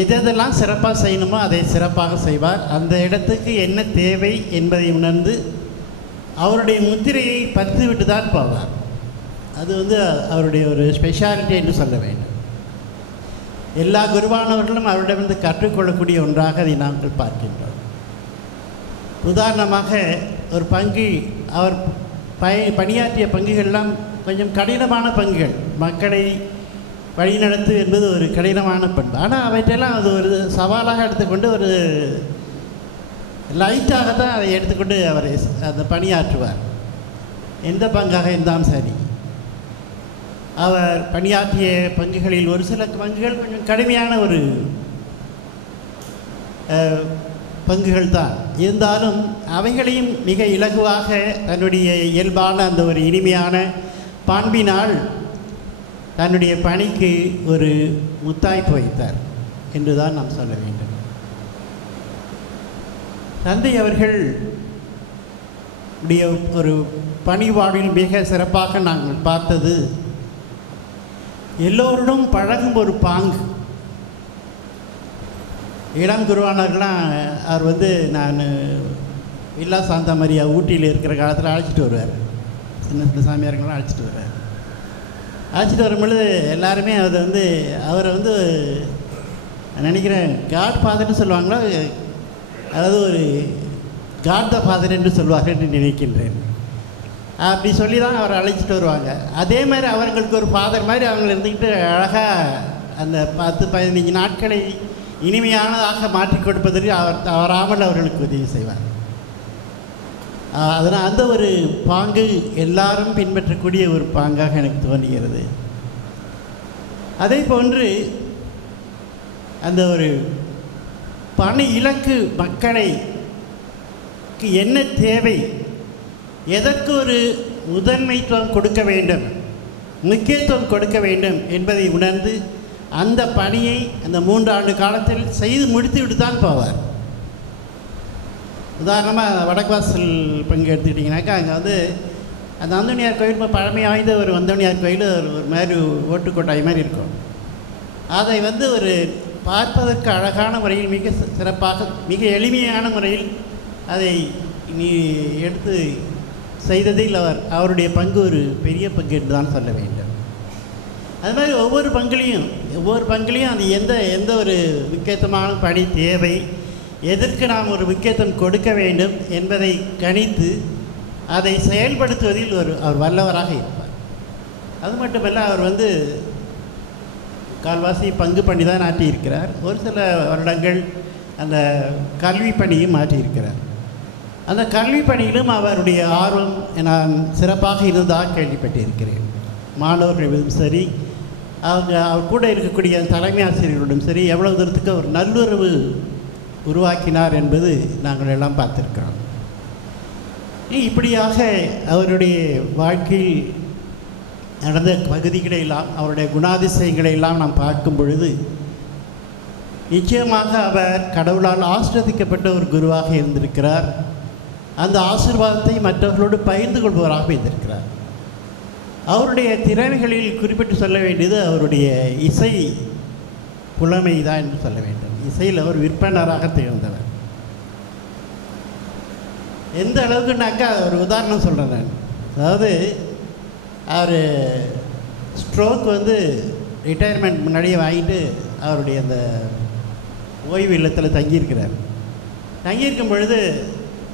எதெல்லாம் சிறப்பாக செய்யணுமோ அதை சிறப்பாக செய்வார். அந்த இடத்துக்கு என்ன தேவை என்பதை உணர்ந்து அவருடைய முத்திரையை பத்து விட்டு தான் போவார். அது அவருடைய ஒரு ஸ்பெஷாலிட்டி என்று சொல்ல வேண்டும். எல்லா குருவானவர்களும் அவரிடமிருந்து கற்றுக்கொள்ளக்கூடிய ஒன்றாக அதை நாங்கள் பார்க்கின்றோம். உதாரணமாக ஒரு பங்கு, அவர் பணியாற்றிய பங்குகள்லாம் கொஞ்சம் கடினமான பங்குகள். மக்களை வழிநடத்து என்பது ஒரு கடினமான பண்பு. ஆனால் அவற்றையெல்லாம் அது ஒரு சவாலாக எடுத்துக்கொண்டு ஒரு லைட்டாக தான் அதை எடுத்துக்கொண்டு அவர் அந்த பணியாற்றுவார். எந்த பங்காக இருந்தாலும் சரி. அவர் பணியாற்றிய பங்குகளில் ஒரு சில பங்குகள் கொஞ்சம் கடுமையான ஒரு பங்குகள் தான் இருந்தாலும் அவைகளையும் மிக இலகுவாக தன்னுடைய இயல்பான அந்த ஒரு இனிமையான பான்பினால் தன்னுடைய பணிக்கு ஒரு முத்தாய்ப்பு வைத்தார் என்றுதான் நாம் சொல்ல வேண்டும். தந்தை அவர்கள் ஒரு பணி வாழ்வில் மிக சிறப்பாக நாங்கள் பார்த்தது, எல்லோருடன் பழகும் ஒரு பாங்கு. இளம் குருவானவர்கள்லாம் அவர் நான் வில்லா சாந்தா மரியா ஊட்டியில் இருக்கிற காலத்தில் அழைச்சிட்டு வருவார். சின்ன சின்ன சாமியார்கள்லாம் அழைச்சிட்டு வருவார். அழைச்சிட்டு வரும்பொழுது எல்லாருமே அவரை நினைக்கிறேன் காட் ஃபாதர்னு சொல்லுவாங்களோ, அதாவது ஒரு காட் த ஃபாதர் என்று சொல்வார்கள் என்று நினைக்கின்றேன். அப்படி சொல்லி தான் அவரை அழைச்சிட்டு வருவாங்க. அதே மாதிரி அவர்களுக்கு ஒரு ஃபாதர் மாதிரி அவங்க இருந்துக்கிட்டு அழகாக அந்த 10-15 நாட்களை இனிமையானதாக மாற்றி கொடுப்பதற்கு அவர் தவறாமல் அவர்களுக்கு உதவி செய்வார். அதனால் அந்த ஒரு பாங்கு எல்லாரும் பின்பற்றக்கூடிய ஒரு பாங்காக எனக்கு தோன்றுகிறது. அதே போன்று அந்த ஒரு பணி இலக்கு மக்களுக்கு என்ன தேவை, எதற்கு ஒரு முதன்மைத்துவம் கொடுக்க வேண்டும், முக்கியத்துவம் கொடுக்க வேண்டும் என்பதை உணர்ந்து அந்த பணியை அந்த 3 ஆண்டு காலத்தில் செய்து முடித்து விட்டு தான் போவார். உதாரணமாக வடக்குவாசல் பங்கு எடுத்துக்கிட்டிங்கனாக்கா, அங்கே வந்து அந்த அந்தோனியார் கோயில் இப்போ பழமை வாய்ந்த ஒரு அந்தோனியார் கோயில் ஒரு மாதிரி ஓட்டுக்கோட்டாய் மாதிரி இருக்கும். அதை வந்து ஒரு பார்ப்பதற்கு அழகான முறையில் மிக சிறப்பாக மிக எளிமையான முறையில் அதை நீ எடுத்து செய்ததில் அவருடைய பங்கு ஒரு பெரிய பங்கு என்று தான் சொல்ல வேண்டும். அது மாதிரி ஒவ்வொரு பங்குலேயும் அது எந்த ஒரு முக்கியத்துவமான பணி தேவை, எதற்கு நாம் ஒரு முக்கியத்துவம் கொடுக்க வேண்டும் என்பதை கணித்து அதை செயல்படுத்துவதில் அவர் வல்லவராக இருப்பார். அது மட்டுமல்ல, அவர் வந்து கால்வாசி பங்கு பண்ணி தான் ஆற்றியிருக்கிறார். ஒரு சில வருடங்கள் அந்த கல்வி பணியும் ஆற்றியிருக்கிறார். அந்த கல்வி பணியிலும் அவருடைய ஆர்வம் நான் சிறப்பாக இருந்ததாக கேள்விப்பட்டிருக்கிறேன். மாணவர்களும் சரி, அவர் கூட இருக்கக்கூடிய தலைமை ஆசிரியர்களுடன் சரி, எவ்வளவு தூரத்துக்கு ஒரு நல்லுறவு உருவாக்கினார் என்பது நாங்கள் எல்லாம் பார்த்துருக்கிறோம். இப்படியாக அவருடைய வாழ்க்கையில் நடந்த பகுதிகளெல்லாம், அவருடைய குணாதிசயங்களை எல்லாம் நாம் பார்க்கும் பொழுது நிச்சயமாக அவர் கடவுளால் ஆசீர்வதிக்கப்பட்ட ஒரு குருவாக இருந்திருக்கிறார். அந்த ஆசீர்வாதத்தை மற்றவர்களோடு பகிர்ந்து கொள்பவராக இருந்திருக்கிறார். அவருடைய திறமைகளில் குறிப்பிட்டு சொல்ல வேண்டியது அவருடைய இசை புலமை தான் என்று சொல்ல வேண்டும். இசையில் அவர் விற்பனராக திகழ்ந்தவர். எந்த அளவுக்குனாக்கா ஒரு உதாரணம் சொல்கிறேன் நான். அதாவது அவர் ஸ்ட்ரோக் வந்து ரிட்டையர்மெண்ட் முன்னாடியே வாங்கிட்டு அவருடைய அந்த ஓய்வு இல்லத்தில் தங்கியிருக்கிறார். தங்கியிருக்கும் பொழுது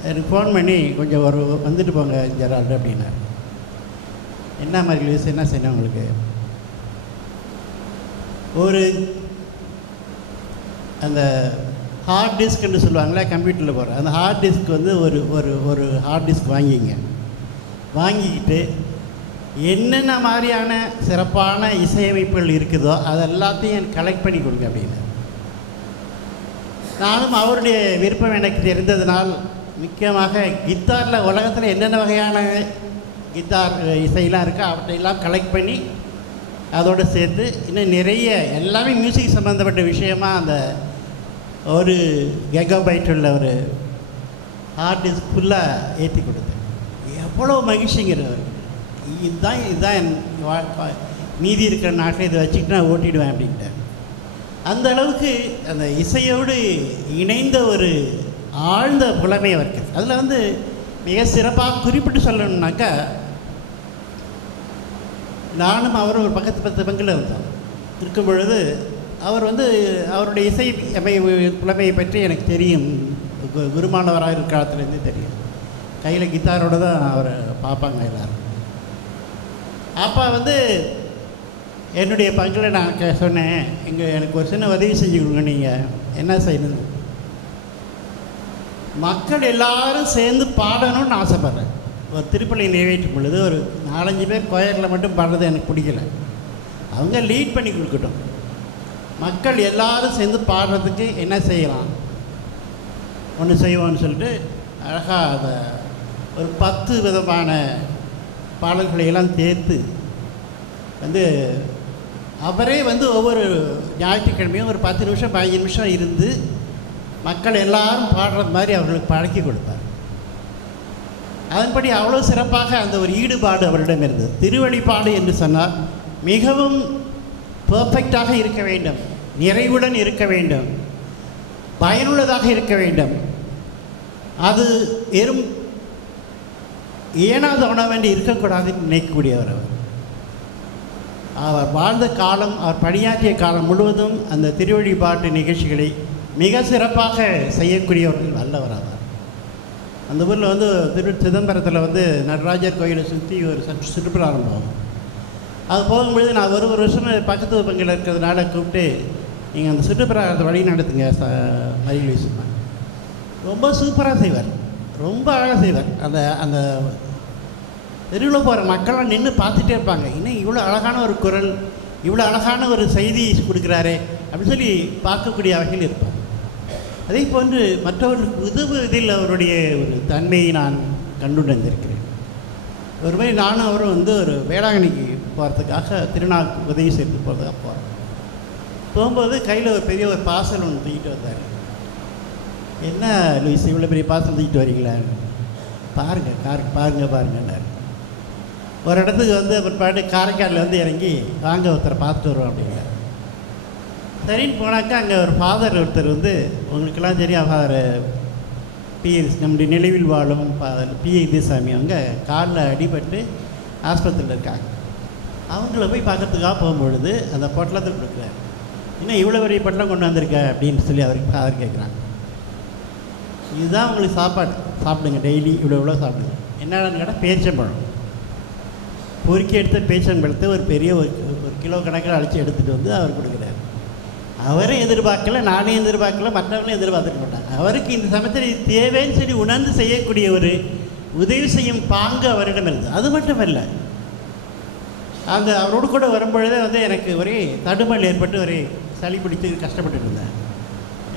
எனக்கு ஃபோன் பண்ணி கொஞ்சம் வந்துட்டு போங்க ஜெரால்டு அப்படின்னார். என்ன மாதிரி லூஸ், என்ன செய்யணும் உங்களுக்கு? ஒரு அந்த ஹார்ட் டிஸ்க்னு சொல்லுவாங்களே, கம்ப்யூட்டரில் போகிற அந்த ஹார்ட் டிஸ்க் வந்து ஒரு ஹார்ட் டிஸ்க் வாங்கிக்கிட்டு என்னென்ன மாதிரியான சிறப்பான இசையமைப்புகள் இருக்குதோ அதெல்லாத்தையும் கலெக்ட் பண்ணி கொடுங்க அப்படின்னு. நானும் அவருடைய விருப்பம் எனக்கு தெரிந்ததுனால் முக்கியமாக கித்தாரில் உலகத்தில் என்னென்ன வகையான கித்தார் இசையெல்லாம் இருக்கோ அவற்றையெல்லாம் கலெக்ட் பண்ணி அதோடு சேர்த்து இன்னும் நிறைய எல்லாமே மியூசிக் சம்மந்தப்பட்ட விஷயமாக அந்த ஒரு கிகாபைட் உள்ள ஒரு ஹார்ட் டிஸ்க் ஃபுல்லாக ஏற்றி கொடுத்தேன். எவ்வளோ மகிழ்ச்சிங்கிறவர். இதுதான் மீதி இருக்கிற நாட்டில் இதை வச்சுக்கிட்டு நான் ஓட்டிடுவேன் அப்படின்ட்டு. அந்த அளவுக்கு அந்த இசையோடு இணைந்த ஒரு ஆழ்ந்த புலமை அவருக்கு. அதில் வந்து மிக சிறப்பாக குறிப்பிட்டு சொல்லணுன்னாக்கா, நானும் அவரும் ஒரு 10 பங்கில் இருக்கும் பொழுது அவர் வந்து அவருடைய இசை புலமையை பற்றி எனக்கு தெரியும். குருமானவராக இருக்கிற காலத்துலேருந்து தெரியும். கையில் கித்தாரோடு தான் அவரை பார்ப்பாங்க எல்லோரும். அப்போ வந்து என்னுடைய பங்கில் நான் சொன்னேன், எனக்கு ஒரு சின்ன உதவி செஞ்சு கொடுங்க. நீங்கள் என்ன செய்யணும்? மக்கள் எல்லாரும் சேர்ந்து பாடணும்னு ஆசைப்பட்றேன். ஒரு திருப்பலி நிறைவேற்றும் பொழுது ஒரு 4-5 பேர் கொயரில் மட்டும் பாடுறது எனக்கு பிடிக்கல. அவங்க லீட் பண்ணி கொடுக்கட்டும். மக்கள் எல்லாரும் சேர்ந்து பாடுறதுக்கு என்ன செய்யலாம், ஒன்று செய்வோம்னு சொல்லிட்டு அழகாக அதை ஒரு 10 விதமான பாடல்களை எல்லாம் சேர்த்து வந்து அவரே வந்து ஒவ்வொரு ஞாயிற்றுக்கிழமையும் ஒரு 10 நிமிஷம் 15 நிமிஷம் இருந்து மக்கள் எல்லாரும் பாடுறது மாதிரி அவர்களுக்கு பழக்கி கொடுத்தார். அதன்படி அவ்வளோ சிறப்பாக அந்த ஒரு ஈடுபாடு அவரிடம் இருந்தது. திருவழிபாடு என்று சொன்னால் மிகவும் பர்ஃபெக்டாக இருக்க வேண்டும், நிறைவுடன் இருக்க வேண்டும், பயனுள்ளதாக இருக்க வேண்டும். அது வெறும் ஏனாத உணவென்று இருக்கக்கூடாதுன்னு நினைக்கக்கூடியவர் அவர். அவர் வாழ்ந்த காலம், அவர் பணியாற்றிய காலம் முழுவதும் அந்த திருவழிபாட்டு நிகழ்ச்சிகளை மிக சிறப்பாக செய்யக்கூடியவர்கள் வல்லவராவார். அந்த ஊரில் வந்து சிதம்பரத்தில் வந்து நடராஜர் கோயிலை சுற்றி ஒரு சுற்றுப்பிரயாணம் போகும். அது போகும்பொழுது நான் ஒரு வருஷம் பக்கத்து பங்கில் இருக்கிறதுனால கூப்பிட்டு நீங்கள் அந்த சுற்றுப்பிரயாணத்தை வழி நடத்துங்க மயில் சொன்னாங்க. ரொம்ப சூப்பராக செய்வார், ரொம்ப அழகாக செய்வார். அந்த அந்த தெருவில் போகிற மக்கள்லாம் நின்று பார்த்துட்டே இருப்பாங்க, இன்னும் இவ்வளோ அழகான ஒரு குரல், இவ்வளோ அழகான ஒரு செய்தி கொடுக்குறாரே அப்படின்னு சொல்லி பார்க்கக்கூடிய வகையில் இருப்பார். அதே போன்று மற்றவர்களுக்கு உதவுவதில் அவருடைய ஒரு தன்மையை நான் கண்டுணர்ந்திருக்கிறேன். ஒரு மாதிரி நானும் அவரும் வந்து ஒரு வேளாங்கண்ணிக்கு போகிறதுக்காக திருநாள் உதவி செய்து போகிறதுக்காக போகிறோம். போகும்போது கையில் ஒரு பெரிய ஒரு பார்சல் ஒன்று தூக்கிட்டு வந்தார். என்ன லூயிஸ் இவ்வளோ பெரிய பார்சல் தூக்கிட்டு வரீங்களா? பாருங்கன்னார். ஒரு இடத்துக்கு வந்து பிற்பாடு காரைக்காலில் வந்து இறங்கி வாங்க ஒருத்தரை பார்த்துட்டு வருவோம் அப்படிங்க. சரின்னு போனாக்கா அங்கே ஒரு ஃபாதர் ஒருத்தர் வந்து, உங்களுக்கெல்லாம் தெரியும், ஃபாதர் நம்முடைய நினைவில் வாழும் ஃபாதர் பிஐ தேசாமி, அவங்க காலில் அடிபட்டு ஆஸ்பத்திரியில் இருக்காங்க. அவங்கள போய் பார்க்கறதுக்காக போகும்பொழுது அந்த பொட்டலத்தை கொடுக்குறாரு. இன்னும் இவ்வளோ பெரிய பொட்டலம் கொண்டு வந்திருக்க அப்படின்னு சொல்லி அவருக்கு ஃபாதர் கேட்குறாங்க. இதுதான் உங்களுக்கு சாப்பாடு, சாப்பிடுங்க, டெய்லி இவ்வளோ சாப்பிடுங்க. என்னென்னு கேட்டால் பேரிச்சம்பழம், பொறுக்கி எடுத்த பேரிச்சம்பழத்தை ஒரு பெரிய ஒரு கிலோ கணக்கில் அழைச்சி எடுத்துகிட்டு வந்து அவர் கொடுக்குறாரு. அவரும் எதிர்பார்க்கல, நானே எதிர்பார்க்கல, மற்றவர்களும் எதிர்பார்த்துக்க மாட்டாங்க. அவருக்கு இந்த சமயத்தில் இது தேவைன்னு சொல்லி உணர்ந்து செய்யக்கூடிய ஒரு உதவி செய்யும் பாங்கு அவரிடம் இருந்தது. அது மட்டும் இல்லை, அந்த அவரோடு கூட வரும்பொழுதே வந்து எனக்கு ஒரே தடுமல் ஏற்பட்டு ஒரே சளி பிடிச்சி கஷ்டப்பட்டு இருந்தேன்.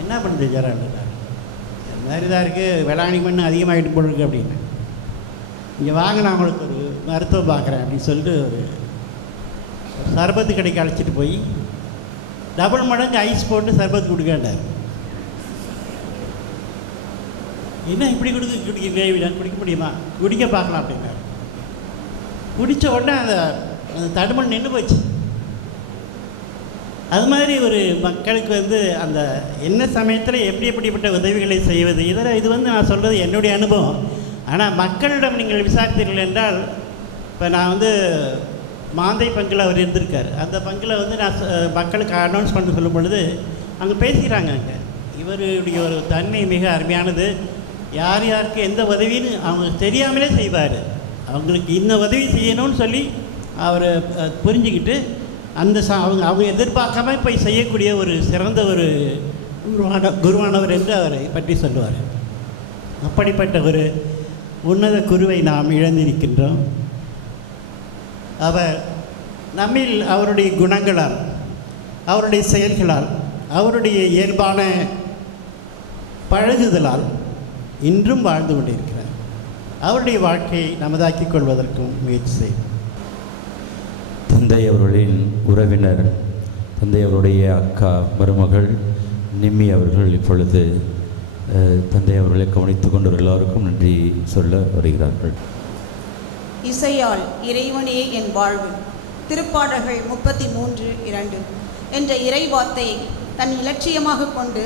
என்ன பண்ணுது ஜரான்னு, இந்த மாதிரி தான் இருக்குது, வேளாங்கண்ணி மண் அதிகமாகிட்டு போல் இருக்குது அப்படின்னு. இங்கே வாங்க, நான் உங்களுக்கு ஒரு மருத்துவம் பார்க்குறேன் அப்படின்னு சொல்லிட்டு ஒரு சர்பத்து கடைக்கு அழைச்சிட்டு போய் டபுள் மடங்கு ஐஸ் போட்டு சர்பத்து கொடுக்காண்டார். என்ன இப்படி குடிக்க குடிக்க முடியுமா, குடிக்க பார்க்கலாம் அப்படின்னாரு. குடித்த உடனே அந்த தடுமல் நின்று போச்சு. அது மாதிரி ஒரு மக்களுக்கு வந்து அந்த என்ன சமயத்தில் எப்படிப்பட்ட உதவிகளை செய்வது, இது வந்து நான் சொல்கிறது என்னுடைய அனுபவம். ஆனால் மக்களிடம் நீங்கள் விசாரித்தீர்கள் என்றால், இப்போ நான் வந்து மாந்தை பங்கில் அவர் இருந்திருக்கார். அந்த பங்கில் வந்து நான் மக்களுக்கு அனௌன்ஸ் பண்ண சொல்லும் பொழுது அங்கே பேசிக்கிறாங்க. அங்கே இவருடைய ஒரு தன்மை மிக அருமையானது. யார் யாருக்கு எந்த உதவின்னு அவங்க தெரியாமலே செய்வார். அவங்களுக்கு இந்த உதவி செய்யணும்னு சொல்லி அவர் புரிஞ்சுக்கிட்டு அந்த அவங்க எதிர்பார்க்காம போய் செய்யக்கூடிய ஒரு சிறந்த ஒரு குருவானவர் என்று அவரை பற்றி சொல்லுவார். அப்படிப்பட்ட ஒரு உன்னத குருவை நாம் இழந்திருக்கின்றோம். அவர் நம்மில் அவருடைய குணங்களால், அவருடைய செயல்களால், அவருடைய இயல்பான பழகுதலால் இன்றும் வாழ்ந்து கொண்டிருக்கிறார். அவருடைய வாழ்க்கையை நமதாக்கிக் கொள்வதற்கும் முயற்சி செய்வோம். தந்தை அவர்களின் உறவினர், தந்தை அவருடைய அக்கா மருமகள் நிம்மி அவர்கள் இப்பொழுது தந்தை அவர்களை கவனித்துக் கொண்டு எல்லாருக்கும் நன்றி சொல்ல வருகிறார்கள். இசையால் இறைவனே என் வாழ்வு, திருப்பாடல்கள் 33:2 என்ற இறைவார்த்தையை தன் இலட்சியமாக கொண்டு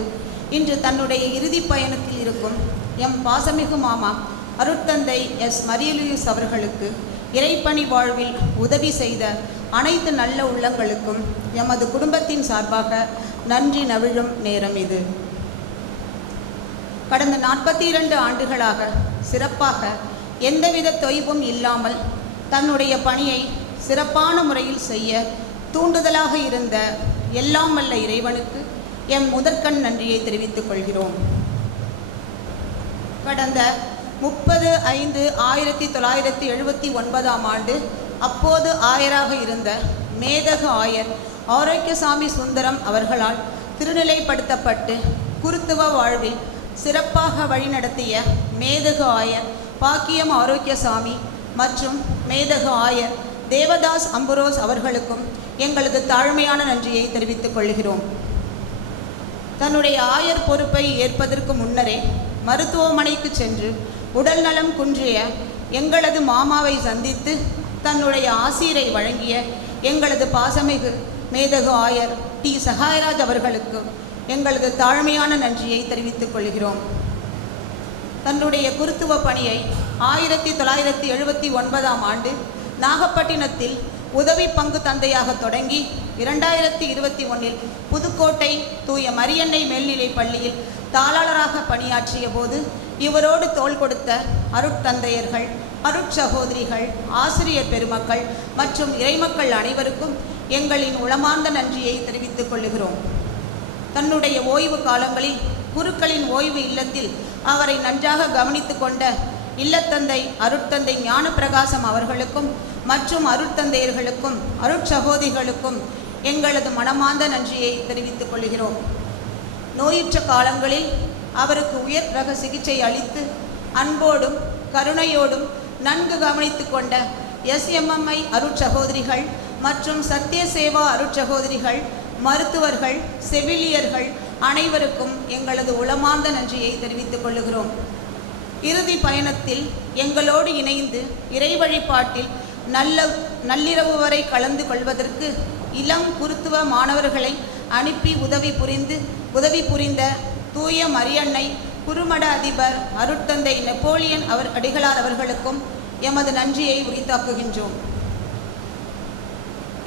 இன்று தன்னுடைய இறுதி பயணத்தில் இருக்கும் எம் பாசமிகு மாமா அருட்தந்தை எஸ் மரியலூயிஸ் அவர்களுக்கு இறைப்பணி வாழ்வில் உதவி செய்த அனைத்து நல்ல உள்ளங்களுக்கும் எமது குடும்பத்தின் சார்பாக நன்றி நவிழும் நேரம் இது. கடந்த 42 ஆண்டுகளாக சிறப்பாக எந்தவித தொய்வும் இல்லாமல் தன்னுடைய பணியை சிறப்பான முறையில் செய்ய தூண்டுதலாக இருந்த எல்லாம் வல்ல இறைவனுக்கு எம் முதற்கண் நன்றியை தெரிவித்துக் கொள்கிறோம். கடந்த 30/5/1979 ஆண்டு அப்போது ஆயராக இருந்த மேதகு ஆயர் ஆரோக்கியசாமி சுந்தரம் அவர்களால் திருநிலைப்படுத்தப்பட்டு குருத்துவ வாழ்வில் சிறப்பாக வழிநடத்திய மேதகு ஆயர் பாக்கியம் ஆரோக்கியசாமி மற்றும் மேதகு ஆயர் தேவதாஸ் அம்புரோஸ் அவர்களுக்கும் எங்களது தாழ்மையான நன்றியை தெரிவித்துக் கொள்கிறோம். தன்னுடைய ஆயர் பொறுப்பை ஏற்பதற்கு முன்னரே மருத்துவமனைக்கு சென்று உடல் நலம் குன்றிய எங்களது மாமாவை சந்தித்து தன்னுடைய ஆசீரை வழங்கிய எங்களது பாசமிகு மேதகு ஆயர் டி சகாயராஜ் அவர்களுக்கு எங்களது தாழ்மையான நன்றியை தெரிவித்துக் கொள்கிறோம். தன்னுடைய குருத்துவ பணியை 1979 ஆண்டு நாகப்பட்டினத்தில் உதவி பங்கு தந்தையாக தொடங்கி 2021 புதுக்கோட்டை தூய மரியன்னை மேல்நிலைப் பள்ளியில் தாளாளராக பணியாற்றிய போது இவரோடு தோள் கொடுத்த அருட்தந்தையர்கள், அருட்சகோதரிகள், ஆசிரியர் பெருமக்கள் மற்றும் இறைமக்கள் அனைவருக்கும் எங்களின் உளமார்ந்த நன்றியை தெரிவித்துக் கொள்ளுகிறோம். தன்னுடைய ஓய்வு காலங்களில் குருக்களின் ஓய்வு இல்லத்தில் அவரை நன்றாக கவனித்து கொண்ட இல்லத்தந்தை அருட்தந்தை ஞானப்பிரகாசம் அவர்களுக்கும் மற்றும் அருட்தந்தையர்களுக்கும் அருட்சகோதரிகளுக்கும் எங்களது மனமார்ந்த நன்றியை தெரிவித்துக் கொள்கிறோம். நோயுற்ற காலங்களில் அவருக்கு உயர் ரக சிகிச்சை அளித்து அன்போடும் கருணையோடும் நன்கு கவனித்து கொண்ட SMMI அருட்சகோதரிகள் மற்றும் சத்திய சேவா அருட்சகோதரிகள், மருத்துவர்கள், செவிலியர்கள் அனைவருக்கும் எங்களது உளமார்ந்த நன்றியை தெரிவித்துக் கொள்ளுகிறோம். இறுதி பயணத்தில் எங்களோடு இணைந்து இறை வழிபாட்டில் நள்ளிரவு வரை கலந்து கொள்வதற்கு இளம் குருத்துவ மாணவர்களை அனுப்பி உதவி புரிந்த தூய மரியன்னை குருமட அதிபர் அருட்தந்தை நெப்போலியன் அடிகளார் அவர்களுக்கும் எமது நன்றியை உரித்தாக்குகின்றோம்.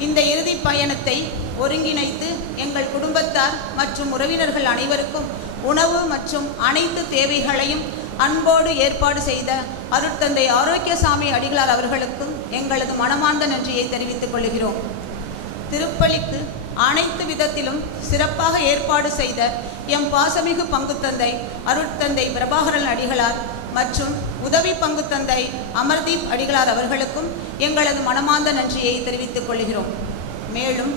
இந்த இறுதி பயணத்தை ஒருங்கிணைத்து எங்கள் குடும்பத்தார் மற்றும் உறவினர்கள் அனைவருக்கும் உணவு மற்றும் அனைத்து தேவைகளையும் அன்போடு ஏற்பாடு செய்த அருட்தந்தை ஆரோக்கியசாமி அடிகளார் அவர்களுக்கும் எங்களது மனமார்ந்த நன்றியை தெரிவித்துக் கொள்கிறோம். திருப்பலிக்கு அனைத்து விதத்திலும் சிறப்பாக ஏற்பாடு செய்த எம் பாசமிகு பங்குத்தந்தை அருட்தந்தை பிரபாகரன் அடிகளார் மற்றும் உதவி பங்குத்தந்தை அமர்தீப் அடிகளார் அவர்களுக்கும் எங்களது மனமார்ந்த நன்றியை தெரிவித்துக் கொள்கிறோம். மேலும்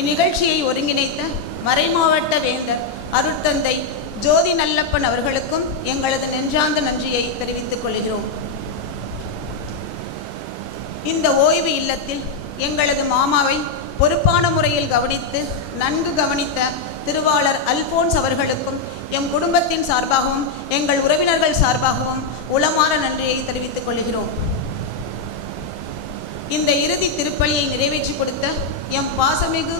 இந்நிகழ்ச்சியை ஒருங்கிணைத்த மறைமாவட்ட வேந்தர் அருட்தந்தை ஜோதி நல்லப்பன் அவர்களுக்கும் எங்களது நெஞ்சார்ந்த நன்றியை தெரிவித்துக் கொள்கிறோம். இந்த ஓய்வு இல்லத்தில் எங்களது மாமாவை பொறுப்பான முறையில் நன்கு கவனித்த திருவாளர் அல்போன்ஸ் அவர்களுக்கும் எம் குடும்பத்தின் சார்பாகவும் எங்கள் உறவினர்கள் சார்பாகவும் உளமார நன்றியை தெரிவித்துக் கொள்கிறோம். இந்த இறுதி திருப்பலியை நிறைவேற்றி கொடுத்த எம் பாசமிகு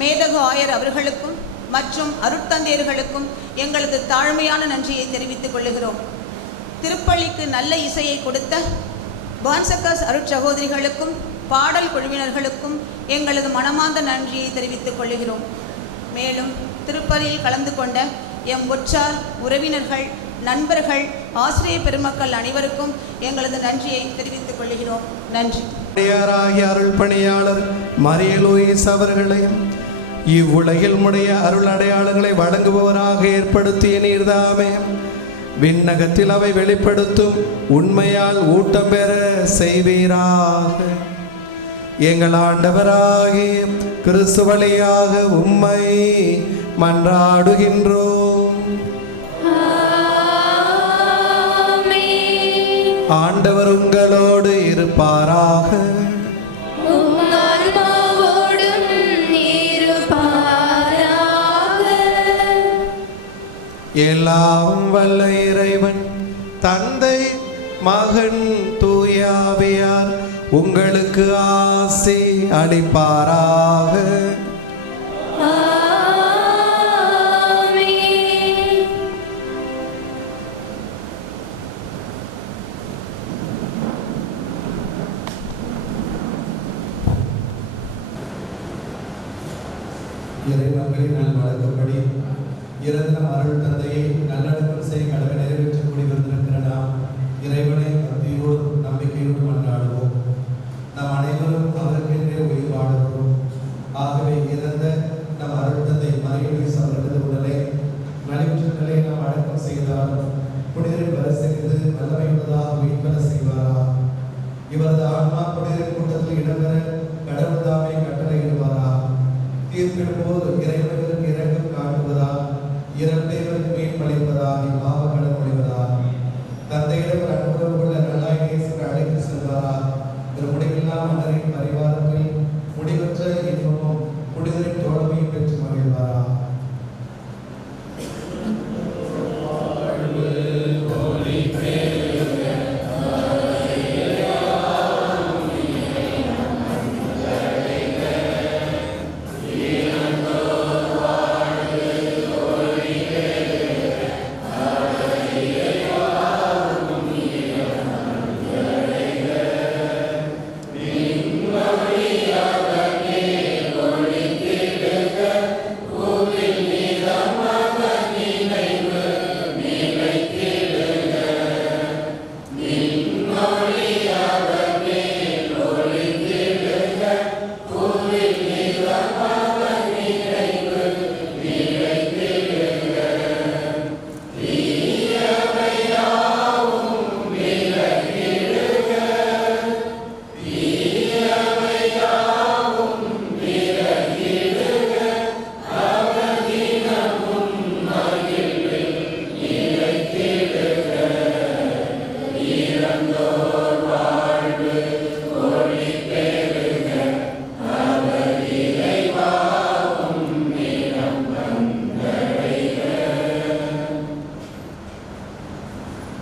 மேதகு ஆயர் அவர்களுக்கும் மற்றும் அருட்தந்தையர்களுக்கும் எங்களது தாழ்மையான நன்றியை தெரிவித்துக் கொள்கிறோம். திருப்பலிக்கு நல்ல இசையை கொடுத்த பான்சக்கஸ் அருட்சகோதரிகளுக்கும் பாடல் குழுவினர்களுக்கும் எங்களது மனமார்ந்த நன்றியை தெரிவித்துக் கொள்கிறோம். மேலும் திருப்பலியில் கலந்து கொண்ட எம் உற்றார் உறவினர்கள், நண்பர்கள், ஆசிரியர் பெருமக்கள் அனைவருக்கும் எங்களது நன்றியை தெரிவித்துக் கொள்கிறோம். நன்றி. அருள் பணியாளர் மரியலூயிஸ் அவர்களையும் இவ்வுலகில் உடைய அருள் அடையாளங்களை வழங்குபவராக ஏற்படுத்திய நீர்தாமே விண்ணகத்தில் அவை வெளிப்படுத்தும் உண்மையால் ஊட்டம் பெற செய்வீராக. எங்கள் ஆண்டவராகிய கிறிஸ்து வழியாக உம்மை மன்றாடுகின்றோம். ஆண்டவர் உங்களோடு இருப்பாராக. எல்லாம் வல்ல இறைவன் தந்தை, மகன், தூயாவியார் உங்களுக்கு ஆசி அளிப்பாராக. இறைமக்களின் நல் வழக்கப்படி இறந்த அருள் தந்தையை நல்லடக்கம் செய்ய கடமை நிறைவேற்றக்கூடிய வந்திருக்கிற நாம் இறைவனை பக்தியோடு நம்பிக்கையோடு கொண்டாடுவோம். நாம் அனைவரும் அவருக்கென்றே உயிர் வாடுகிறோம். ஆகவே இறந்த நம் அருள் தந்தை மரியலூயிஸ் அவர்களது உடலை நடைபெற்ற நிலையை நாம் அடக்கம் செய்தாலும் புனிதரின் வரிசைந்து வல்லமையுள்ளதாக மீட்பெற செய்வாரா? இவரது ஆன்மா புனிதரின் கூட்டத்தில் இடம்பெற கடவுள் தாமே கட்டளையிடுவாரா? தீர்ப்பிடும்போது இறைவனுக்கு இரக்கம் காட்டுவதா? இறந்தவருக்கு மீட்பளிப்பதா? பாவங்களை மொழிவதா? தந்தையிடம் அன்புடன் உள்ள நல்லாய் நேசிக்க அழைத்து செல்வாரா? ஒரு முடிவில்லா மன்னரின் பரிவாரத்தில் முடிவற்ற இன்பமும் புனிதரின் தோழமையும் பெற்று மகிழ்வாரா?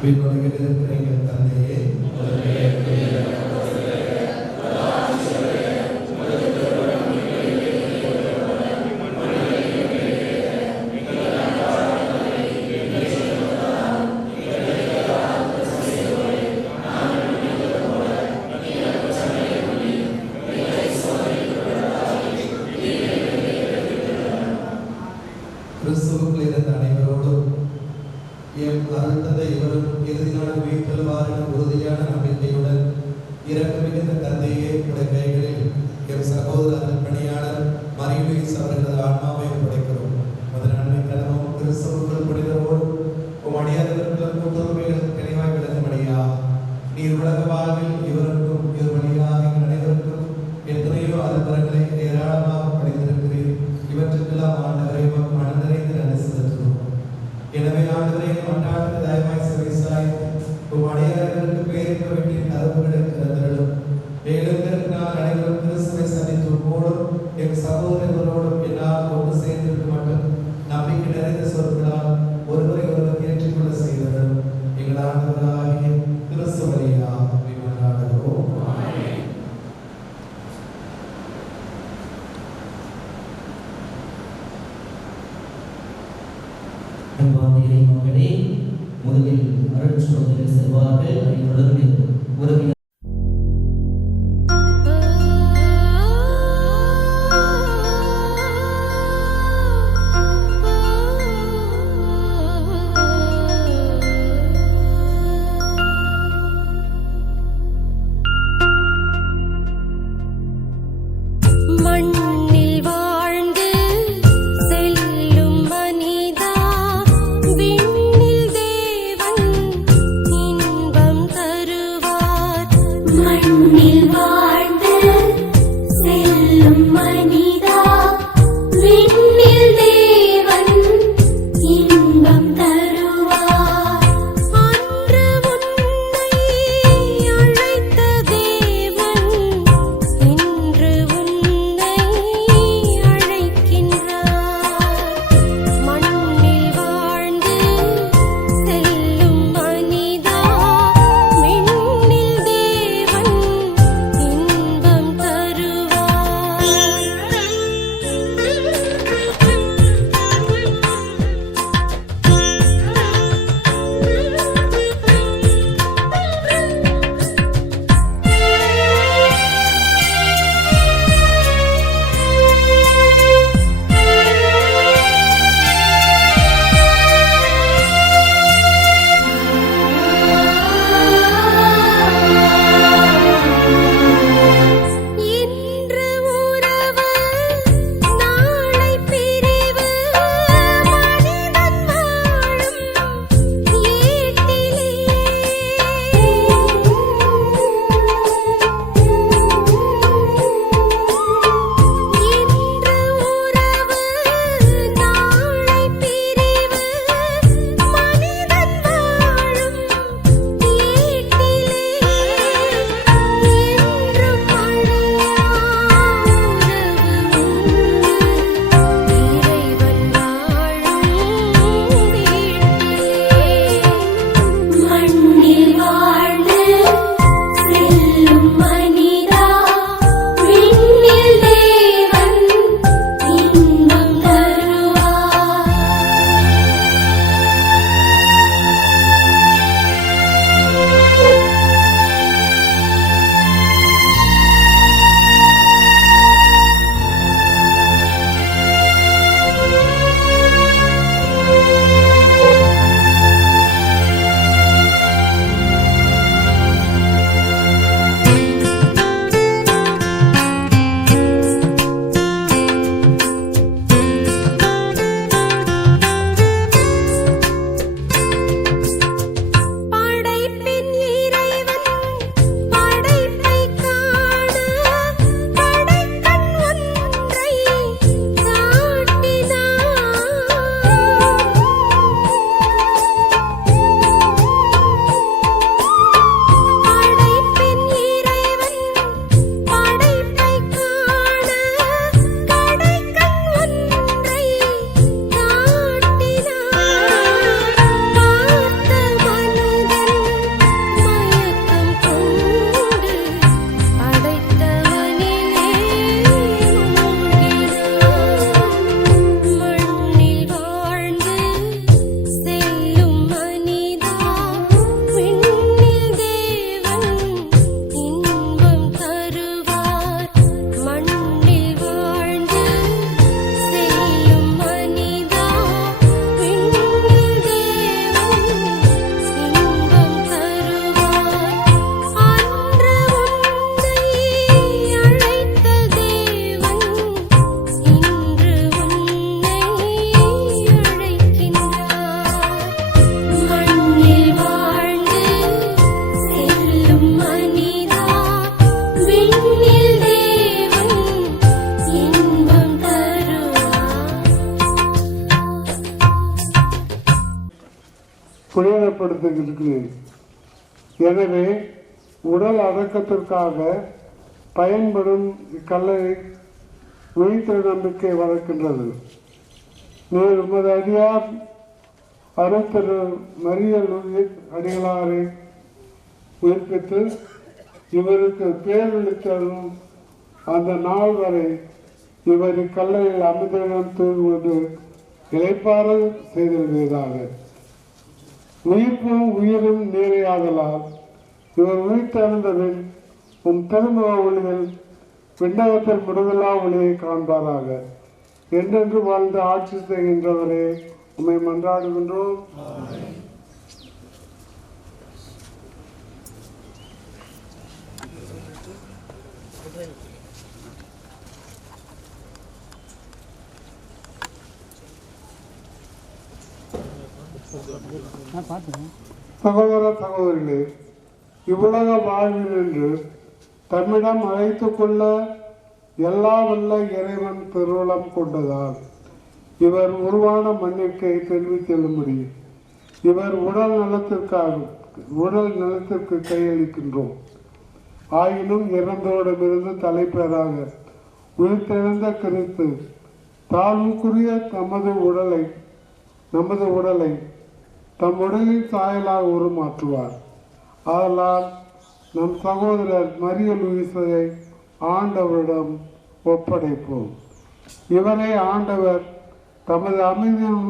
விண்ணுலகில் இருக்கிற எங்கள் தந்தையே, கிறிஸ்துவுக்குள் இருந்த அனைவரோடும் என் அருள்தந்தை இவரும் இறுதி நாள் உயிர்த்தெழுவார் என உறுதியான நம்பிக்கையுடன் இறக்க மிகுந்த தந்தையே உடைய கைகளில் என் சகோதரர் பணியாளர் மரியலூயிஸ் அவர்களது ஆன்மாவை படைக்கிறோம். முதல் நன்மை கடனும் கிறிஸ்துவுக்குள் புனிதரோடும் உம் அடியார்களும் கூட்டுறவுகள் தெளிவாய் விளங்கும்படியா நீர் உலக வாழ்வில் இவருக்கும் இவர் வழியாக எங்கள் அனைவருக்கும் எத்தனையோ அருள்வரங்களை ஏராளமாக படைத்திருக்கிறீர். இவற்றுக்கெல்லாம் ஆண்டவரை மனநிறைந்து நன்றி செலுத்துகிறோம். எனவே ஆண்டவரை மன்றாட்டு தயவாய் செவிசாய்த்து உம் அடியார்களுக்கு பேரிட்ட வீட்டின் கதவுகளை திறந்திருளும். மேலும் நாள் அனைவரும் கிறிஸ்துவை சந்தித்து உம்மோடும் என் சகோதரர்களோடும் என்னால் ஒன்று சேர்ந்திருக்க மட்டும் நம்பிக்கை நிறைந்த சொற்களால் ஒருவரை ஒருவர் ஏற்றுக்கொள்ள செய்தவர்கள் எங்கள் ஆண்டவராகிய கிறிஸ்து வழியாக மன்றாடுகிறோம். அன்பார்ந்த மக்களே, முதலில் அருட்சோதனை செல்வார்கள். அதைத் தொடர்ந்து உறவினர் மண்ணில் வாழ்ந்து செல்லும் மனிதா, விண்ணில் தேவன் இன்பம் தருவார். புனிதப்படுத்துகிறேன். எனவே உடல் அடக்கத்திற்காக பயன்படும் இக்கல்லறை உயிர்த்த நம்பிக்கை வளர்க்கின்றது. நீர் உமது அடியார் அருத்திரு மரியல் அடிகளாரை உயிர்ப்பித்து இவருக்கு பேரளித்தரும் அந்த நாள் வரை இவர் இக்கல்லறையில் அமிர்தம் தூங்குவது இளைப்பாற செய்திருந்ததாக. உயிர்ப்பும் உயிரும் நீரையாதலால் இவர் உயிர்த்தெழுந்ததில் உம் திருமுக ஒளியில் விண்ணகத்தில் முடிவில்லா ஒளியை காண்பாராக. என்றென்று வாழ்ந்து ஆட்சி செய்கின்றவரே உம்மை மன்றாடுகின்றோம். சகோதர சகோதரிகளே, இவ்வுலக வாழ்வில் என்று தம்மிடம் அழைத்துக் கொள்ள எல்லா வல்ல இறைவன் திருவுளம் கொண்டதால் இவர் உருவான மண்ணிற்கு திரும்பி செல்லும்படி இவர் உடல் நலத்திற்கு கையளிக்கின்றோம். ஆயினும் இறந்தோடமிருந்து தலைப்பேராக உயிர்த்தெழுந்த கிறிஸ்து தாழ்வுக்குரிய நமது உடலை தம் உடலில் சாயலாக உருமாற்றுவார். ஆதலால் நம் சகோதரர் மரிய லூயிஸை ஆண்டவரிடம் ஒப்படைப்போம். இவரை ஆண்டவர் தமது அமைதியும்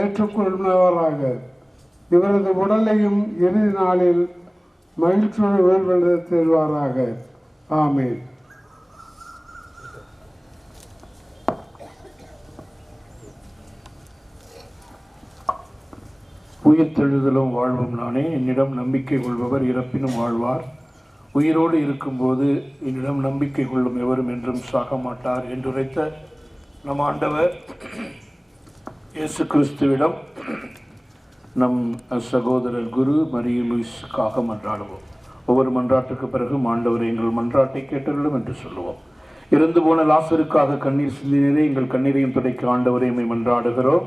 ஏற்றுக்கொள்பவராக இவரது உடலையும் இறுதி நாளில் மகிழ்ச்சியோடு உயிர்வெழுத செல்வாராக. ஆமென். உயிர்த்தெழுதலும் வாழ்வும் நானே. என்னிடம் நம்பிக்கை கொள்பவர் இறப்பினும் வாழ்வார். உயிரோடு இருக்கும்போது என்னிடம் நம்பிக்கை கொள்ளும் எவரும் என்றும் சாக மாட்டார் என்றுரைத்த நம் ஆண்டவர் இயேசு கிறிஸ்துவிடம் நம் சகோதரர் குரு மரிய லூயிஸுக்காக மன்றாடுவோம். ஒவ்வொரு மன்றாட்டுக்கு பிறகும் ஆண்டவர் எங்கள் மன்றாட்டை கேட்டருளும் என்று சொல்லுவோம். இறந்து போன லாசருக்காக கண்ணீர் சிந்தினரே, எங்கள் கண்ணீரையும் துடைக்க ஆண்டவரே உம்மை மன்றாடுகிறோம்.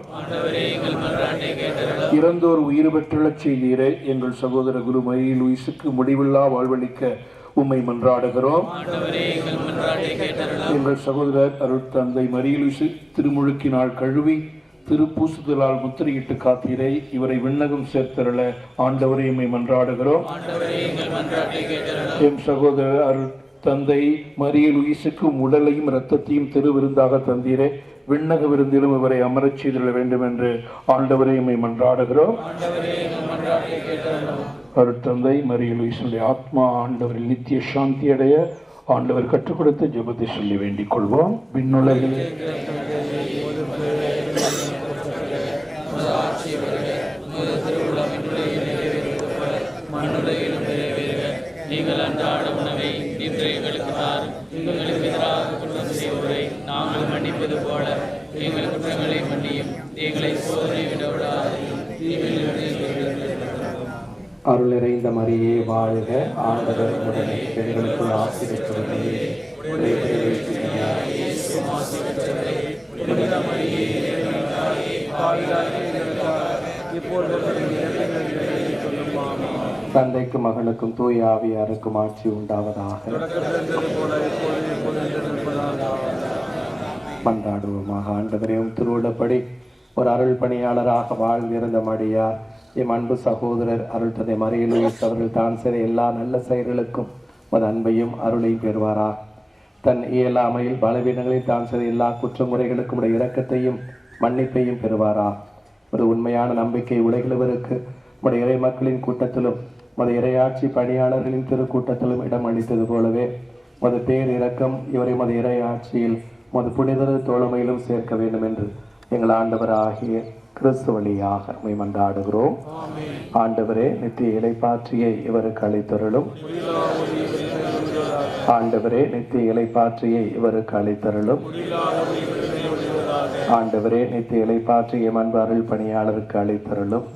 இறந்தோர் உயிர் பெற்றெழச் செய்தீரே, எங்கள் சகோதர குரு மரிய லூயிஸுக்கு முடிவில்லா வாழ்வளிக்க உம்மை மன்றாடுகிறோம். எங்கள் சகோதரர் அருட்தந்தை மரிய லூயிஸு திருமுழுக்கினால் கழுவி திருப்பூசுதலால் முத்திரையிட்டு காத்தீரை, இவரை விண்ணகம் சேர்த்தருள ஆண்டவரே உம்மை மன்றாடுகிறோம். எம் சகோதரர் அருட்தந்தை மரிய லூயிஸுக்கும் உடலையும் இரத்தத்தையும் திருவிருந்தாக தந்தீரே, விண்ணக விருந்திலும் இவரை அமரச் செய்திட வேண்டும் என்று ஆண்டவரே உம்மை மன்றாடுகிறோம். அருட்தந்தை மரிய லூயிஸுடைய ஆத்மா ஆண்டவரில் நித்திய சாந்தி அடைய ஆண்டவர் கற்றுக் கொடுத்த ஜெபத்தை சொல்லி வேண்டிக் கொள்வோம். விண்ணுலகில் நீங்கள் அன்றாட உணவை இன்று எங்களுக்கு தாரும். எங்களுக்கு எதிராக குற்றம் செய்வோரை நாங்கள் மன்னிப்பது போல எங்கள் குற்றங்களை மன்னியும். எங்களை சோதனை விடவிடாதையும். அருள் நிறைந்த மரியே வாழ்க, ஆண்டவர் உடனே பெண்களுக்குள் ஆசி பெற்றவரே, தந்தைக்கும் மகனுக்கும் தூய ஆவியாருக்கும் ஆட்சி உண்டாவதாக. மன்றாடுவோமாக. ஆண்டவரே, திருவிழப்படி ஒரு அருள் பணியாளராக வாழ்ந்திருந்த மடியார் எம் அன்பு சகோதரர் அருள்தந்தை மரிய லூயிஸ் அவர்கள் தான் செய்த எல்லா நல்ல செயல்களுக்கும் ஒரு அன்பையும் அருளையும் பெறுவாரா. தன் இயலாமையில் பலவீனங்களில் தான் செய்த எல்லா குற்றமுறைகளுக்கும் உடைய இரக்கத்தையும் மன்னிப்பையும் பெறுவாரா. ஒரு உண்மையான நம்பிக்கை உலகிலவருக்கு உடைய இறை மக்களின் கூட்டத்திலும் மத இறையாட்சி பணியாளர்களின் திருக்கூட்டத்திலும் இடம் அளித்தது போலவே மது பேர் இரக்கம் இவரை மத இறையாட்சியில் மது புனிதர தோழமையிலும் சேர்க்க வேண்டும் என்று எங்கள் ஆண்டவர் ஆகிய கிறிஸ்து வழியாக உம்மை மன்றாடுகிறோம். ஆண்டவரே, நித்திய இலைப்பாற்றியை இவருக்கு அளித்தருளும். ஆண்டவரே, நித்திய இலைப்பாற்றியை இவருக்கு அளித்தருளும். ஆண்டவரே, நித்திய இலைப்பாற்றிய அன்பு அருள் பணியாளருக்கு அளித்தருளும்.